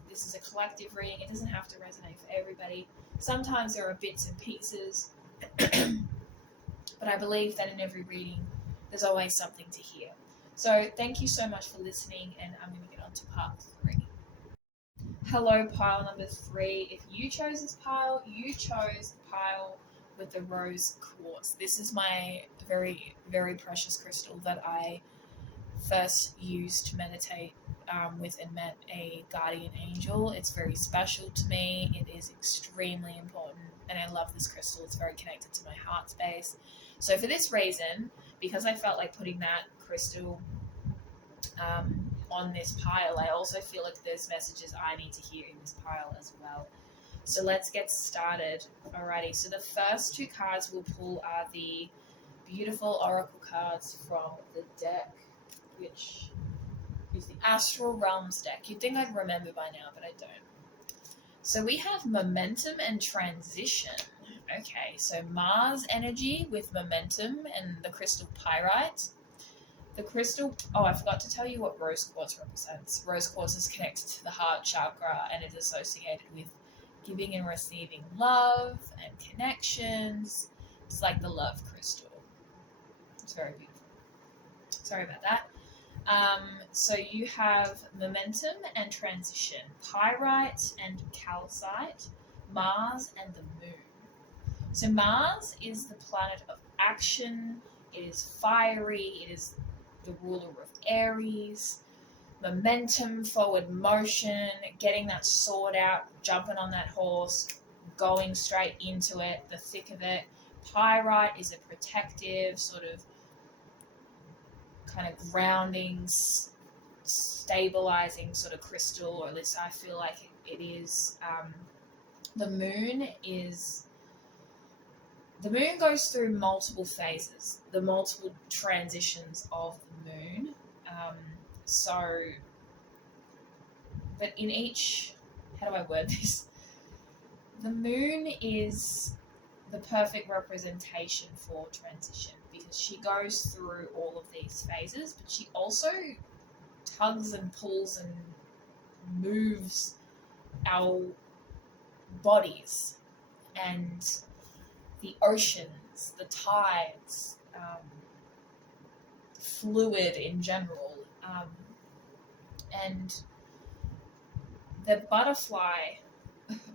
This is a collective reading. It doesn't have to resonate for everybody. Sometimes there are bits and pieces. But I believe that in every reading, there's always something to hear. So thank you so much for listening, and I'm going to get on to part 3. Hello, pile number 3. If you chose this pile, you chose the pile with the rose quartz. This is my very, very precious crystal that I first used to meditate with and met a guardian angel. It's very special to me. It is extremely important, and I love this crystal. It's very connected to my heart space. So for this reason, because I felt like putting that crystal on this pile, I also feel like there's messages I need to hear in this pile as well. So let's get started. Alrighty, so the first 2 cards we'll pull are the beautiful oracle cards from the deck, which is the Astral Realms deck. You'd think I'd remember by now, but I don't. So we have momentum and transition. Okay, so Mars energy with momentum and the crystal pyrite. The crystal, I forgot to tell you what rose quartz represents. Rose quartz is connected to the heart chakra and is associated with giving and receiving love and connections. It's like the love crystal. It's very beautiful. Sorry about that. So you have momentum and transition, pyrite and calcite, Mars and the moon. So Mars is the planet of action. It is fiery. It is the ruler of Aries. Momentum, forward motion, getting that sword out, jumping on that horse, going straight into it, the thick of it. Pyrite is a protective, sort of kind of grounding, stabilizing sort of crystal, or at least I feel like it is. The moon goes through multiple phases, the multiple transitions of the moon. But in each, how do I word this? The moon is the perfect representation for transition because she goes through all of these phases, but she also tugs and pulls and moves our bodies and the oceans, the tides, fluid in general. And the butterfly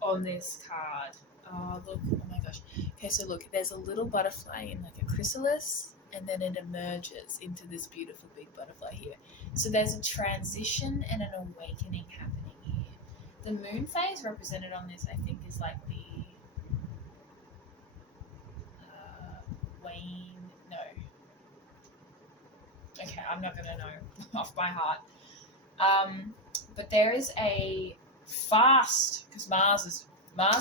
on this card, oh my gosh. Okay, so look, there's a little butterfly in like a chrysalis, and then it emerges into this beautiful big butterfly here. So there's a transition and an awakening happening here. The moon phase represented on this, I think, is like the okay, I'm not going to know off by heart. But there is a fast, because Mars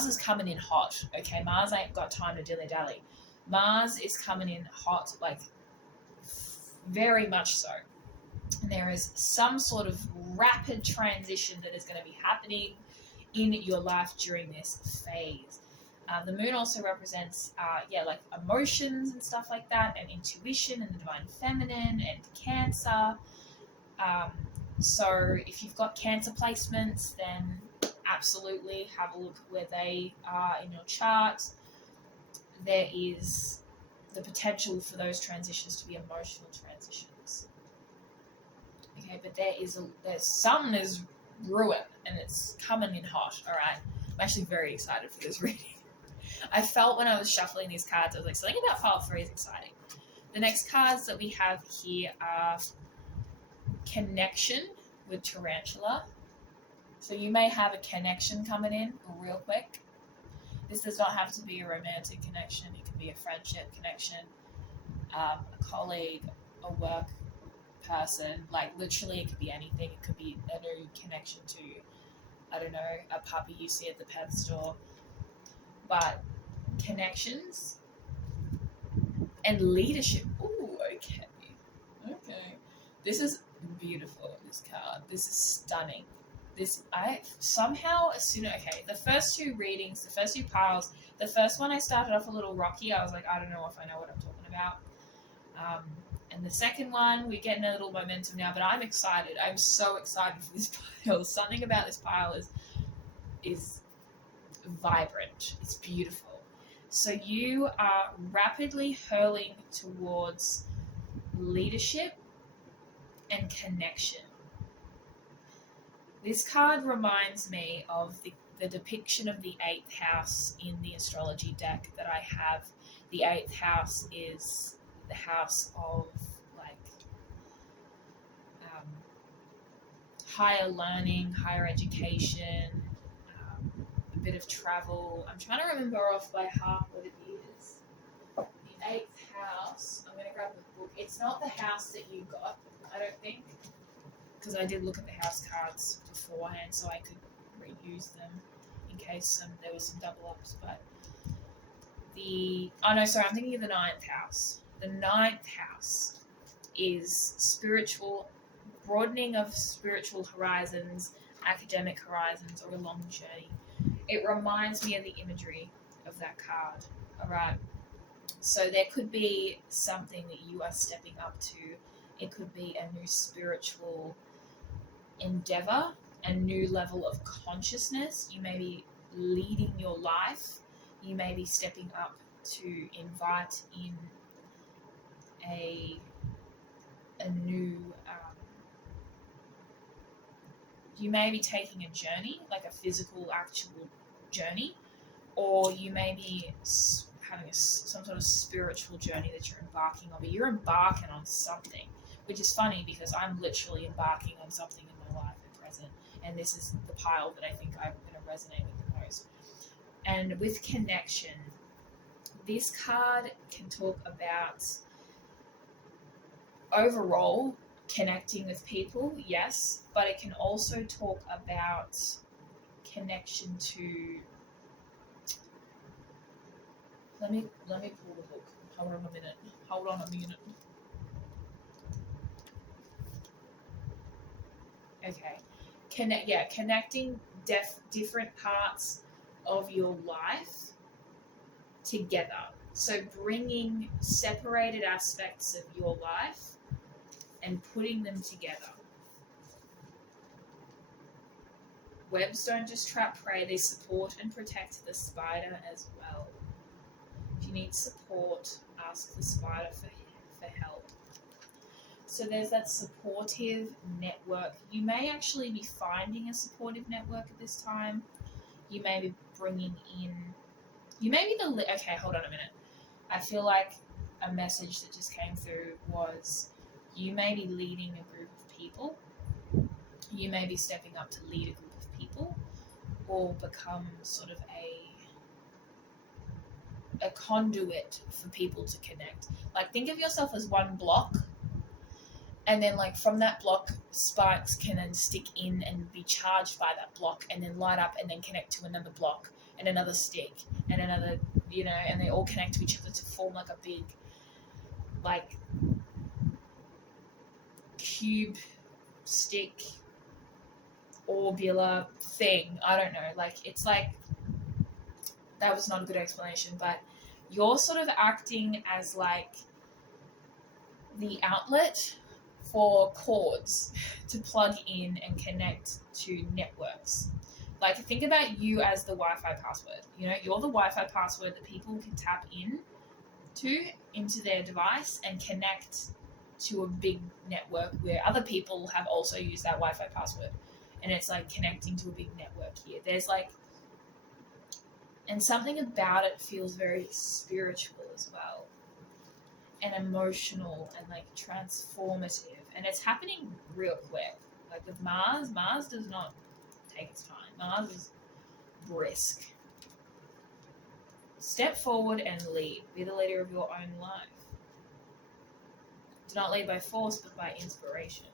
is coming in hot. Okay, Mars ain't got time to dilly-dally. Mars is coming in hot, like very much so. And there is some sort of rapid transition that is going to be happening in your life during this phase. The moon also represents, like emotions and stuff like that, and intuition and the divine feminine and Cancer. So if you've got Cancer placements, then absolutely have a look at where they are in your chart. There is the potential for those transitions to be emotional transitions. Okay, but there's something is brewing and it's coming in hot. All right, I'm actually very excited for this reading. I felt when I was shuffling these cards, I was like, something about pile 3 is exciting. The next cards that we have here are connection with tarantula. So you may have a connection coming in real quick. This does not have to be a romantic connection. It could be a friendship connection, a colleague, a work person. Like literally, it could be anything. It could be a new connection to, I don't know, a puppy you see at the pet store. But connections and leadership. Ooh, okay. This is beautiful, this card. This is stunning. The first two readings, the first two piles, the first one I started off a little rocky. I was like, I don't know if I know what I'm talking about. And the second one, we're getting a little momentum now, but I'm excited. I'm so excited for this pile. Something about this pile is vibrant. It's beautiful. So you are rapidly hurling towards leadership and connection. This card reminds me of the depiction of the 8th house in the astrology deck that I have. The 8th house is the house of higher learning, higher education, a bit of travel. I'm trying to remember off by heart what it is. The 8th house, I'm going to grab the book. It's not the house that you got, I don't think, because I did look at the house cards beforehand so I could reuse them in case there was some double ups. But I'm thinking of the 9th house. The 9th house is spiritual, broadening of spiritual horizons, academic horizons, or a long journey. It reminds me of the imagery of that card. All right. So there could be something that you are stepping up to. It could be a new spiritual endeavor, a new level of consciousness. You may be leading your life. You may be stepping up to invite in a new you may be taking a journey, like a physical, actual journey, or you may be having some sort of spiritual journey that you're embarking on, but you're embarking on something, which is funny because I'm literally embarking on something in my life at present, and this is the pile that I think I'm going to resonate with the most. And with connection, this card can talk about overall connecting with people, yes, but it can also talk about connection to. Let me pull the book. Hold on a minute. Okay. Connecting different parts of your life together. So bringing separated aspects of your life and putting them together. Webs don't just trap prey, they support and protect the spider as well. If you need support, ask the spider for help. So there's that supportive network. You may actually be finding a supportive network at this time. You may be bringing in... Okay, hold on a minute. I feel like a message that just came through was you may be leading a group of people. You may be stepping up to lead a group of people or become sort of a conduit for people to connect. Like, think of yourself as one block, and then like from that block, sparks can then stick in and be charged by that block and then light up and then connect to another block and another stick and another, and they all connect to each other to form like a big, like, cube, stick, orbular thing. I don't know. Like, it's like, that was not a good explanation, but you're sort of acting as like the outlet for cords to plug in and connect to networks. Like, think about you as the Wi-Fi password. You're the Wi-Fi password that people can tap into their device and connect to a big network where other people have also used that Wi-Fi password. And it's like connecting to a big network here. There's like, and something about it feels very spiritual as well, and emotional and like transformative, and it's happening real quick. Like with Mars does not take its time. Mars is brisk. Step forward and lead. Be the leader of your own life. Do not lead by force, but by inspiration.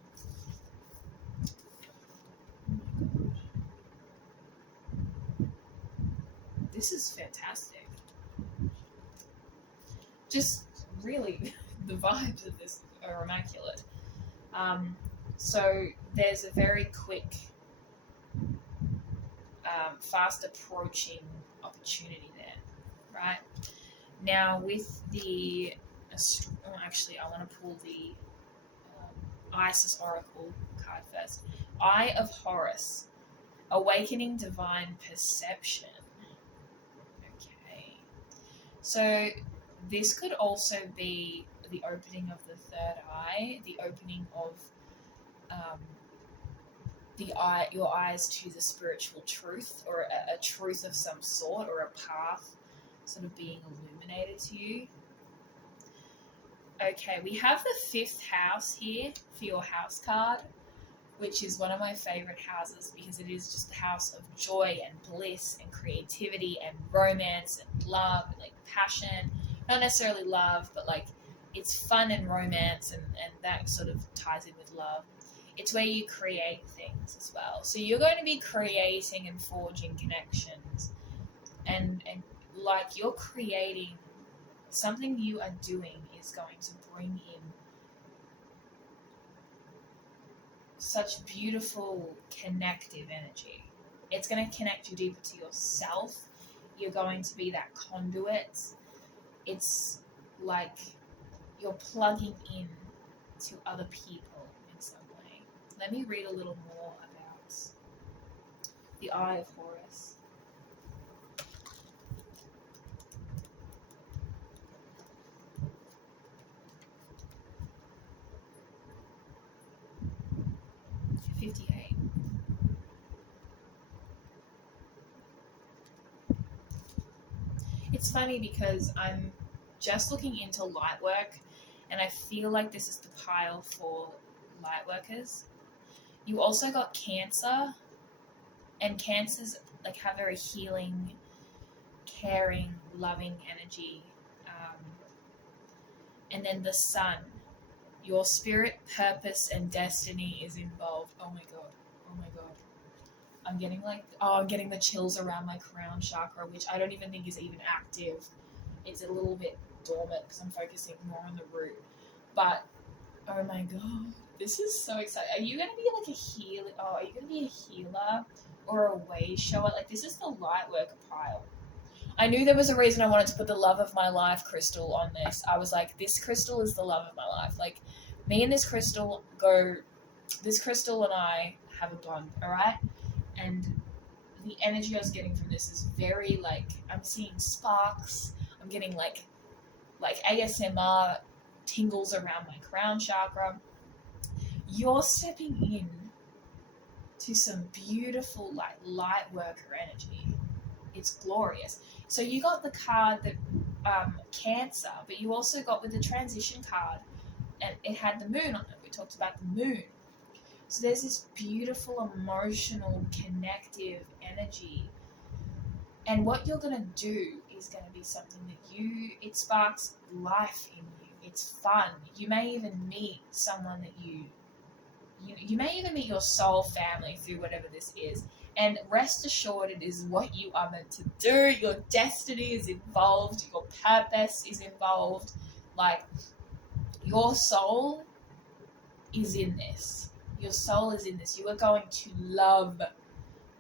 This is fantastic. Just really, the vibes of this are immaculate. So there's a very quick, fast approaching opportunity there, right? Now with the, actually I want to pull the Isis Oracle card first. Eye of Horus, awakening divine perception. Okay, so this could also be the opening of the third eye, the opening of your eyes to the spiritual truth, or a truth of some sort, or a path sort of being illuminated to you. Okay, we have the 5th house here for your house card, which is one of my favorite houses because it is just the house of joy and bliss and creativity and romance and love and like passion. Not necessarily love, but like it's fun and romance, and that sort of ties in with love. It's where you create things as well. So you're going to be creating and forging connections, and like you're creating something you are doing is going to bring in such beautiful connective energy. It's going to connect you deeper to yourself. You're going to be that conduit. It's like you're plugging in to other people in some way. Let me read a little more about the Eye of Horus. It's funny because I'm just looking into light work, and I feel like this is the pile for light workers. You also got Cancer, and Cancers like have very healing, caring, loving energy. And then the Sun, your spirit, purpose, and destiny is involved. Oh my god. I'm getting the chills around my crown chakra, which I don't even think is even active. It's a little bit dormant because I'm focusing more on the root. But oh my god, this is so exciting. Are you gonna be like a healer? Oh, are you gonna be a healer or a way shower? Like, this is the light worker pile. I knew there was a reason I wanted to put the love of my life crystal on this. I was like, this crystal is the love of my life. Like, me and this crystal and I have a bond, alright? And the energy I was getting from this is very like, I'm seeing sparks. I'm getting like ASMR tingles around my crown chakra. You're stepping in to some beautiful like light worker energy. It's glorious. So you got the card that Cancer, but you also got with the transition card, and it had the moon on it. We talked about the moon. So there's this beautiful, emotional, connective energy. And what you're going to do is going to be something that it sparks life in you. It's fun. You may even meet someone that you may even meet your soul family through whatever this is. And rest assured, it is what you are meant to do. Your destiny is involved. Your purpose is involved. Like, your soul is in this. Your soul is in this. You are going to love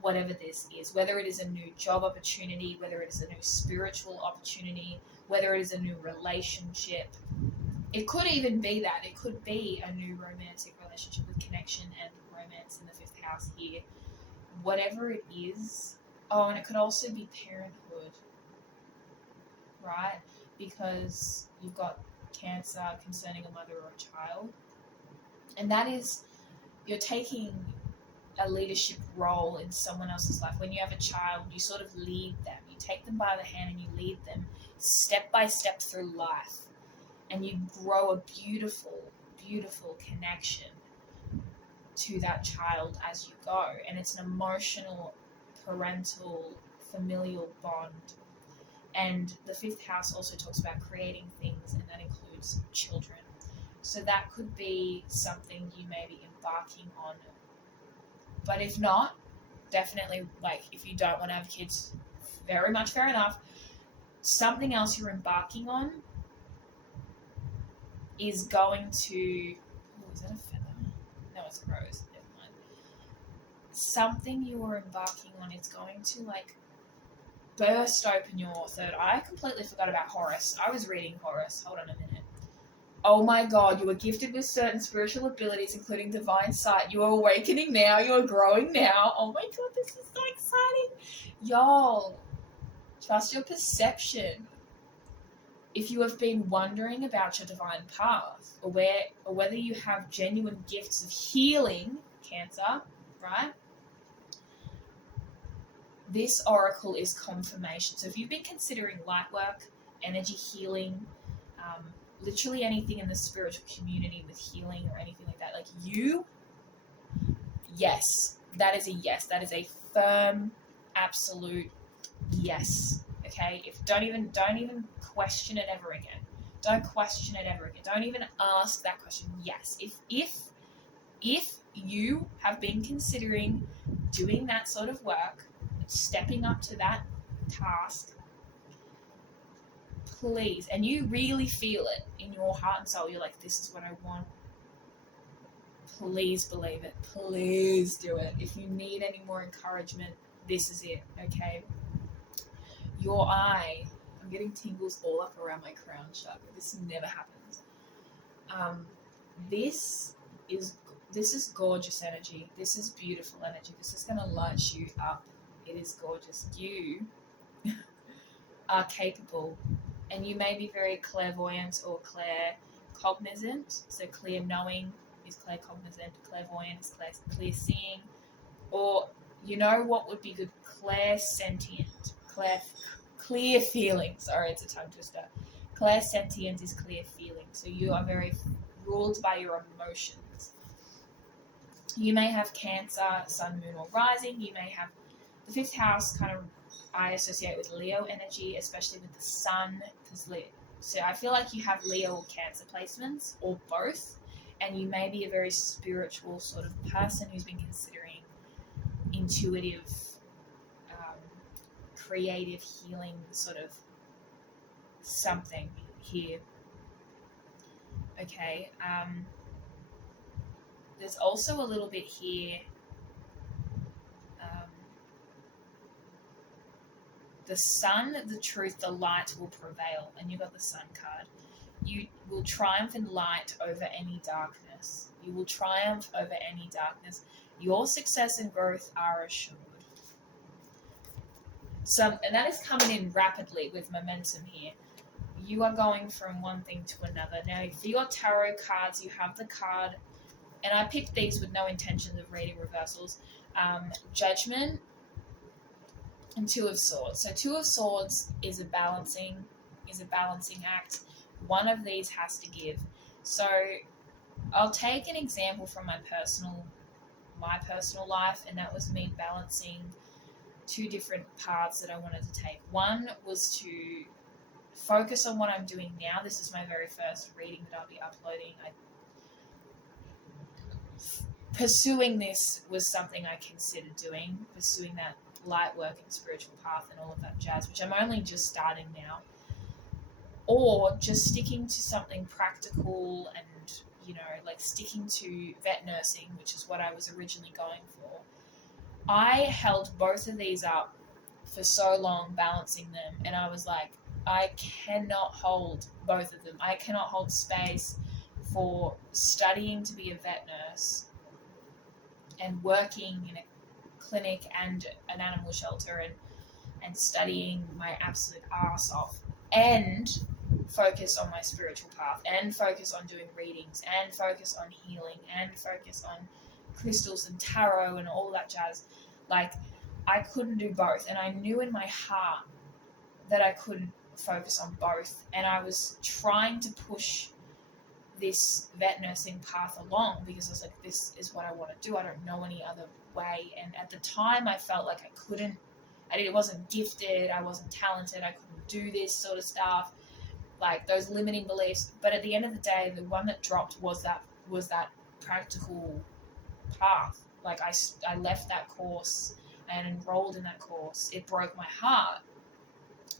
whatever this is, whether it is a new job opportunity, whether it is a new spiritual opportunity, whether it is a new relationship. It could even be that. It could be a new romantic relationship with connection and romance in the 5th house here. Whatever it is. Oh, and it could also be parenthood, right? Because you've got Cancer concerning a mother or a child. And that is, you're taking a leadership role in someone else's life. When you have a child, you sort of lead them. You take them by the hand and you lead them step by step through life. And you grow a beautiful, beautiful connection. to that child as you go. And it's an emotional, parental, familial bond. And the fifth house also talks about creating things, and that includes children. So that could be something you may be embarking on. But if not, definitely, like, if you don't want to have kids, very much fair enough. Something else you're embarking on is going to... Oh, is that a feather? No, it's a rose. Never mind. Something you are embarking on is going to, like, burst open your third eye. I completely forgot about Horus. I was reading Horus. Hold on a minute. Oh my God, you are gifted with certain spiritual abilities, including divine sight. You are awakening now. You are growing now. Oh my God, this is so exciting. Y'all, trust your perception. If you have been wondering about your divine path, or whether you have genuine gifts of healing, Cancer, right? This oracle is confirmation. So if you've been considering light work, energy healing, literally anything in the spiritual community with healing or anything like that, like yes, that is a yes. That is a firm, absolute yes. Okay? Don't even question it ever again. Don't question it ever again. Don't even ask that question. Yes. If you have been considering doing that sort of work, stepping up to that task, please, and you really feel it in your heart and soul, you're like, this is what I want, please believe it. Please do it. If you need any more encouragement, this is it, okay? Your eye, I'm getting tingles all up around my crown chakra. This never happens. This is gorgeous energy. This is beautiful energy. This is going to light you up. It is gorgeous. You are capable, and you may be very clairvoyant or claircognizant. So clear knowing is claircognizant, clairvoyant is clear seeing, or you know what would be good? Clairsentient, clear feeling. Sorry, it's a tongue twister. Clairsentient is clear feeling. So you are very ruled by your emotions. You may have Cancer, Sun, Moon, or Rising. You may have the fifth house, kind of I associate with Leo energy, especially with the Sun, because so I feel like you have Leo or Cancer placements, or both, and you may be a very spiritual sort of person who's been considering intuitive, creative healing sort of something here. Okay, there's also a little bit here. The sun, the truth, the light will prevail. And you got the Sun card. You will triumph in light over any darkness. You will triumph over any darkness. Your success and growth are assured. And that is coming in rapidly with momentum here. You are going from one thing to another. Now, for your tarot cards, you have the card, and I picked these with no intention of reading reversals. Judgment and Two of Swords. So Two of Swords is a balancing act. One of these has to give. So I'll take an example from my personal life, and that was me balancing two different paths that I wanted to take. One was to focus on what I'm doing now. This is my very first reading that I'll be uploading. Pursuing this was something I considered doing, pursuing that light work and spiritual path and all of that jazz, which I'm only just starting now. Or just sticking to something practical and, like sticking to vet nursing, which is what I was originally going for. I held both of these up for so long, balancing them, and I was like, I cannot hold both of them. I cannot hold space for studying to be a vet nurse and working in a clinic and an animal shelter and studying my absolute arse off, and focus on my spiritual path, and focus on doing readings, and focus on healing, and focus on crystals and tarot and all that jazz. Like, I couldn't do both, and I knew in my heart that I couldn't focus on both, and I was trying to push this vet nursing path along because I was like, this is what I want to do. I don't know any other way. And at the time I felt like I wasn't gifted, I wasn't talented, I couldn't do this sort of stuff, like those limiting beliefs. But at the end of the day, the one that dropped was that practical path. Like I left that course and enrolled in that course. It broke my heart,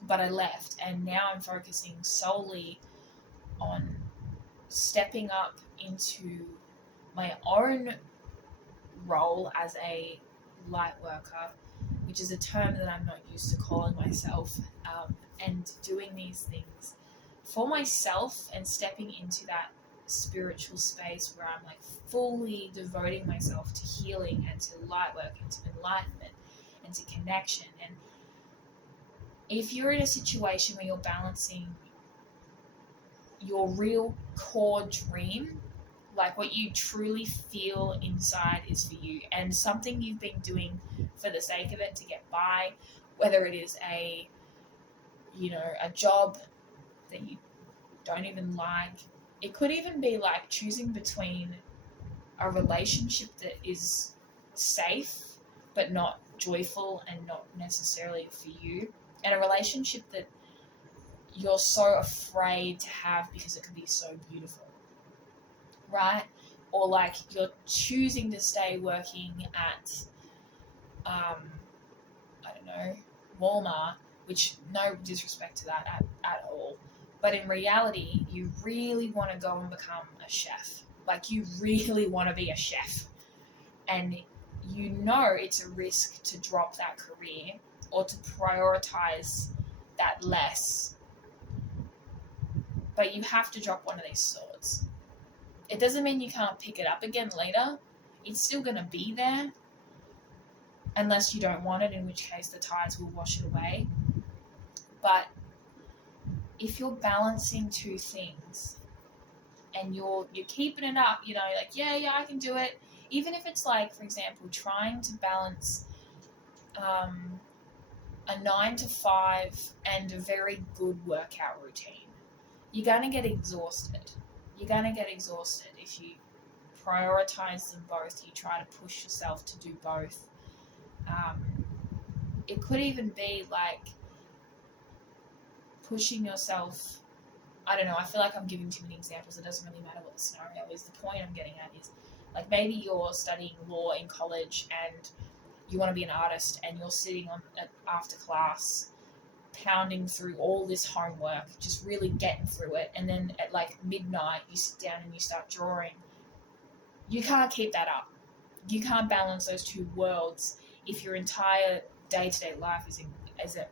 but I left, and now I'm focusing solely on stepping up into my own role as a light worker, which is a term that I'm not used to calling myself, and doing these things for myself and stepping into that spiritual space where I'm like fully devoting myself to healing and to light work and to enlightenment and to connection. And if you're in a situation where you're balancing your real core dream, like what you truly feel inside is for you, and something you've been doing for the sake of it to get by, whether it is a job that you don't even like. It could even be like choosing between a relationship that is safe but not joyful and not necessarily for you, and a relationship that you're so afraid to have because it could be so beautiful, right? Or like you're choosing to stay working at, I don't know, Walmart, which no disrespect to that at all. But in reality, you really want to go and become a chef. Like you really want to be a chef. And you know it's a risk to drop that career or to prioritize that less. But you have to drop one of these swords. It doesn't mean you can't pick it up again later. It's still going to be there unless you don't want it, in which case the tides will wash it away. But if you're balancing two things and you're keeping it up, like, yeah, I can do it. Even if it's like, for example, trying to balance a 9 to 5 and a very good workout routine, you're going to get exhausted. You're going to get exhausted if you prioritize them both. You try to push yourself to do both. It could even be like pushing yourself. I don't know. I feel like I'm giving too many examples. It doesn't really matter what the scenario is. The point I'm getting at is, like, maybe you're studying law in college and you want to be an artist, and you're sitting after class pounding through all this homework, just really getting through it, and then at like midnight you sit down and you start drawing. You can't keep that up. You can't balance those two worlds if your entire day-to-day life is as a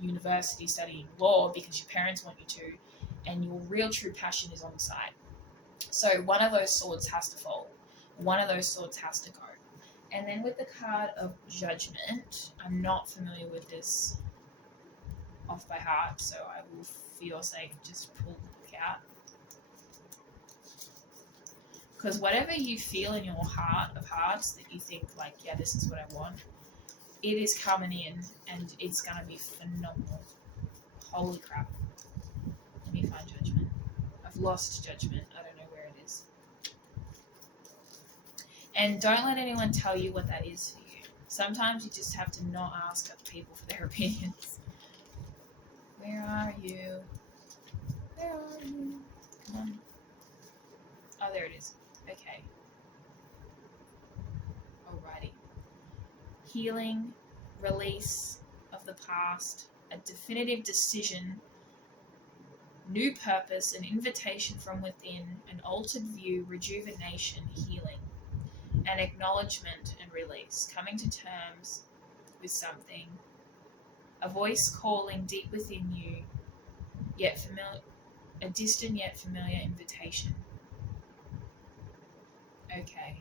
university studying law because your parents want you to, and your real true passion is on the side. So one of those swords has to fall. One of those swords has to go. And then with the card of Judgment, I'm not familiar with this off by heart, so I will, for your sake, just pull the book out. Because whatever you feel in your heart of hearts that you think, like, yeah, this is what I want, it is coming in and it's going to be phenomenal. Holy crap. Let me find Judgment. I've lost Judgment. I don't know where it is. And don't let anyone tell you what that is for you. Sometimes you just have to not ask other people for their opinions. Where are you? Where are you? Come on. Oh, there it is. Okay. Alrighty. Healing, release of the past, a definitive decision, new purpose, an invitation from within, an altered view, rejuvenation, healing, an acknowledgement and release, coming to terms with something, a voice calling deep within you, yet familiar, a distant yet familiar invitation. Okay.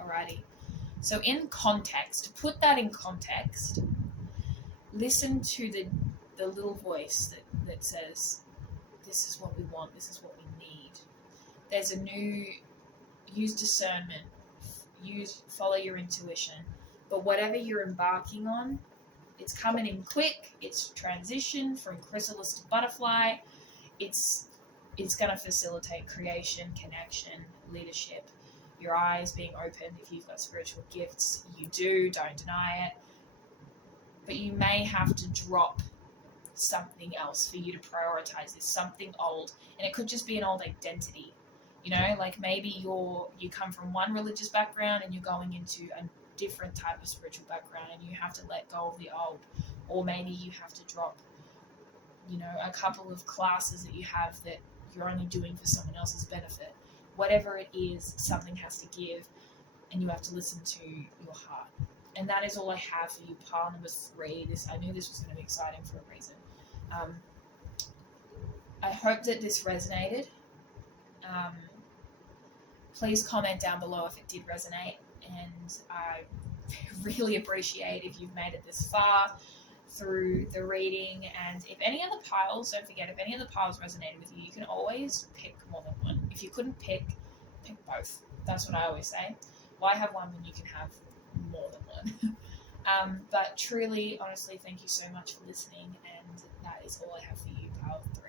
Alrighty. So in context, to put that in context, listen to the little voice that says, this is what we want, this is what we need. There's a new, use discernment, follow your intuition. But whatever you're embarking on, it's coming in quick, it's transition from chrysalis to butterfly, it's it's going to facilitate creation, connection, leadership, your eyes being open. If you've got spiritual gifts, you do, don't deny it. But you may have to drop something else for you to prioritize this, something old. And it could just be an old identity. Like maybe you come from one religious background and you're going into a different type of spiritual background, and you have to let go of the old. Or maybe you have to drop, a couple of classes that you have that you're only doing for someone else's benefit. Whatever it is, something has to give, and you have to listen to your heart. And that is all I have for you, pile number 3. I knew this was going to be exciting for a reason. I hope that this resonated. Please comment down below if it did resonate, and I really appreciate if you've made it this far through the reading. And if any of the piles, don't forget, if any of the piles resonated with you, you can always pick more than one. If you couldn't pick both. That's what I always say. Why have one when you can have more than one? But truly, honestly, thank you so much for listening, and that is all I have for you, pile 3.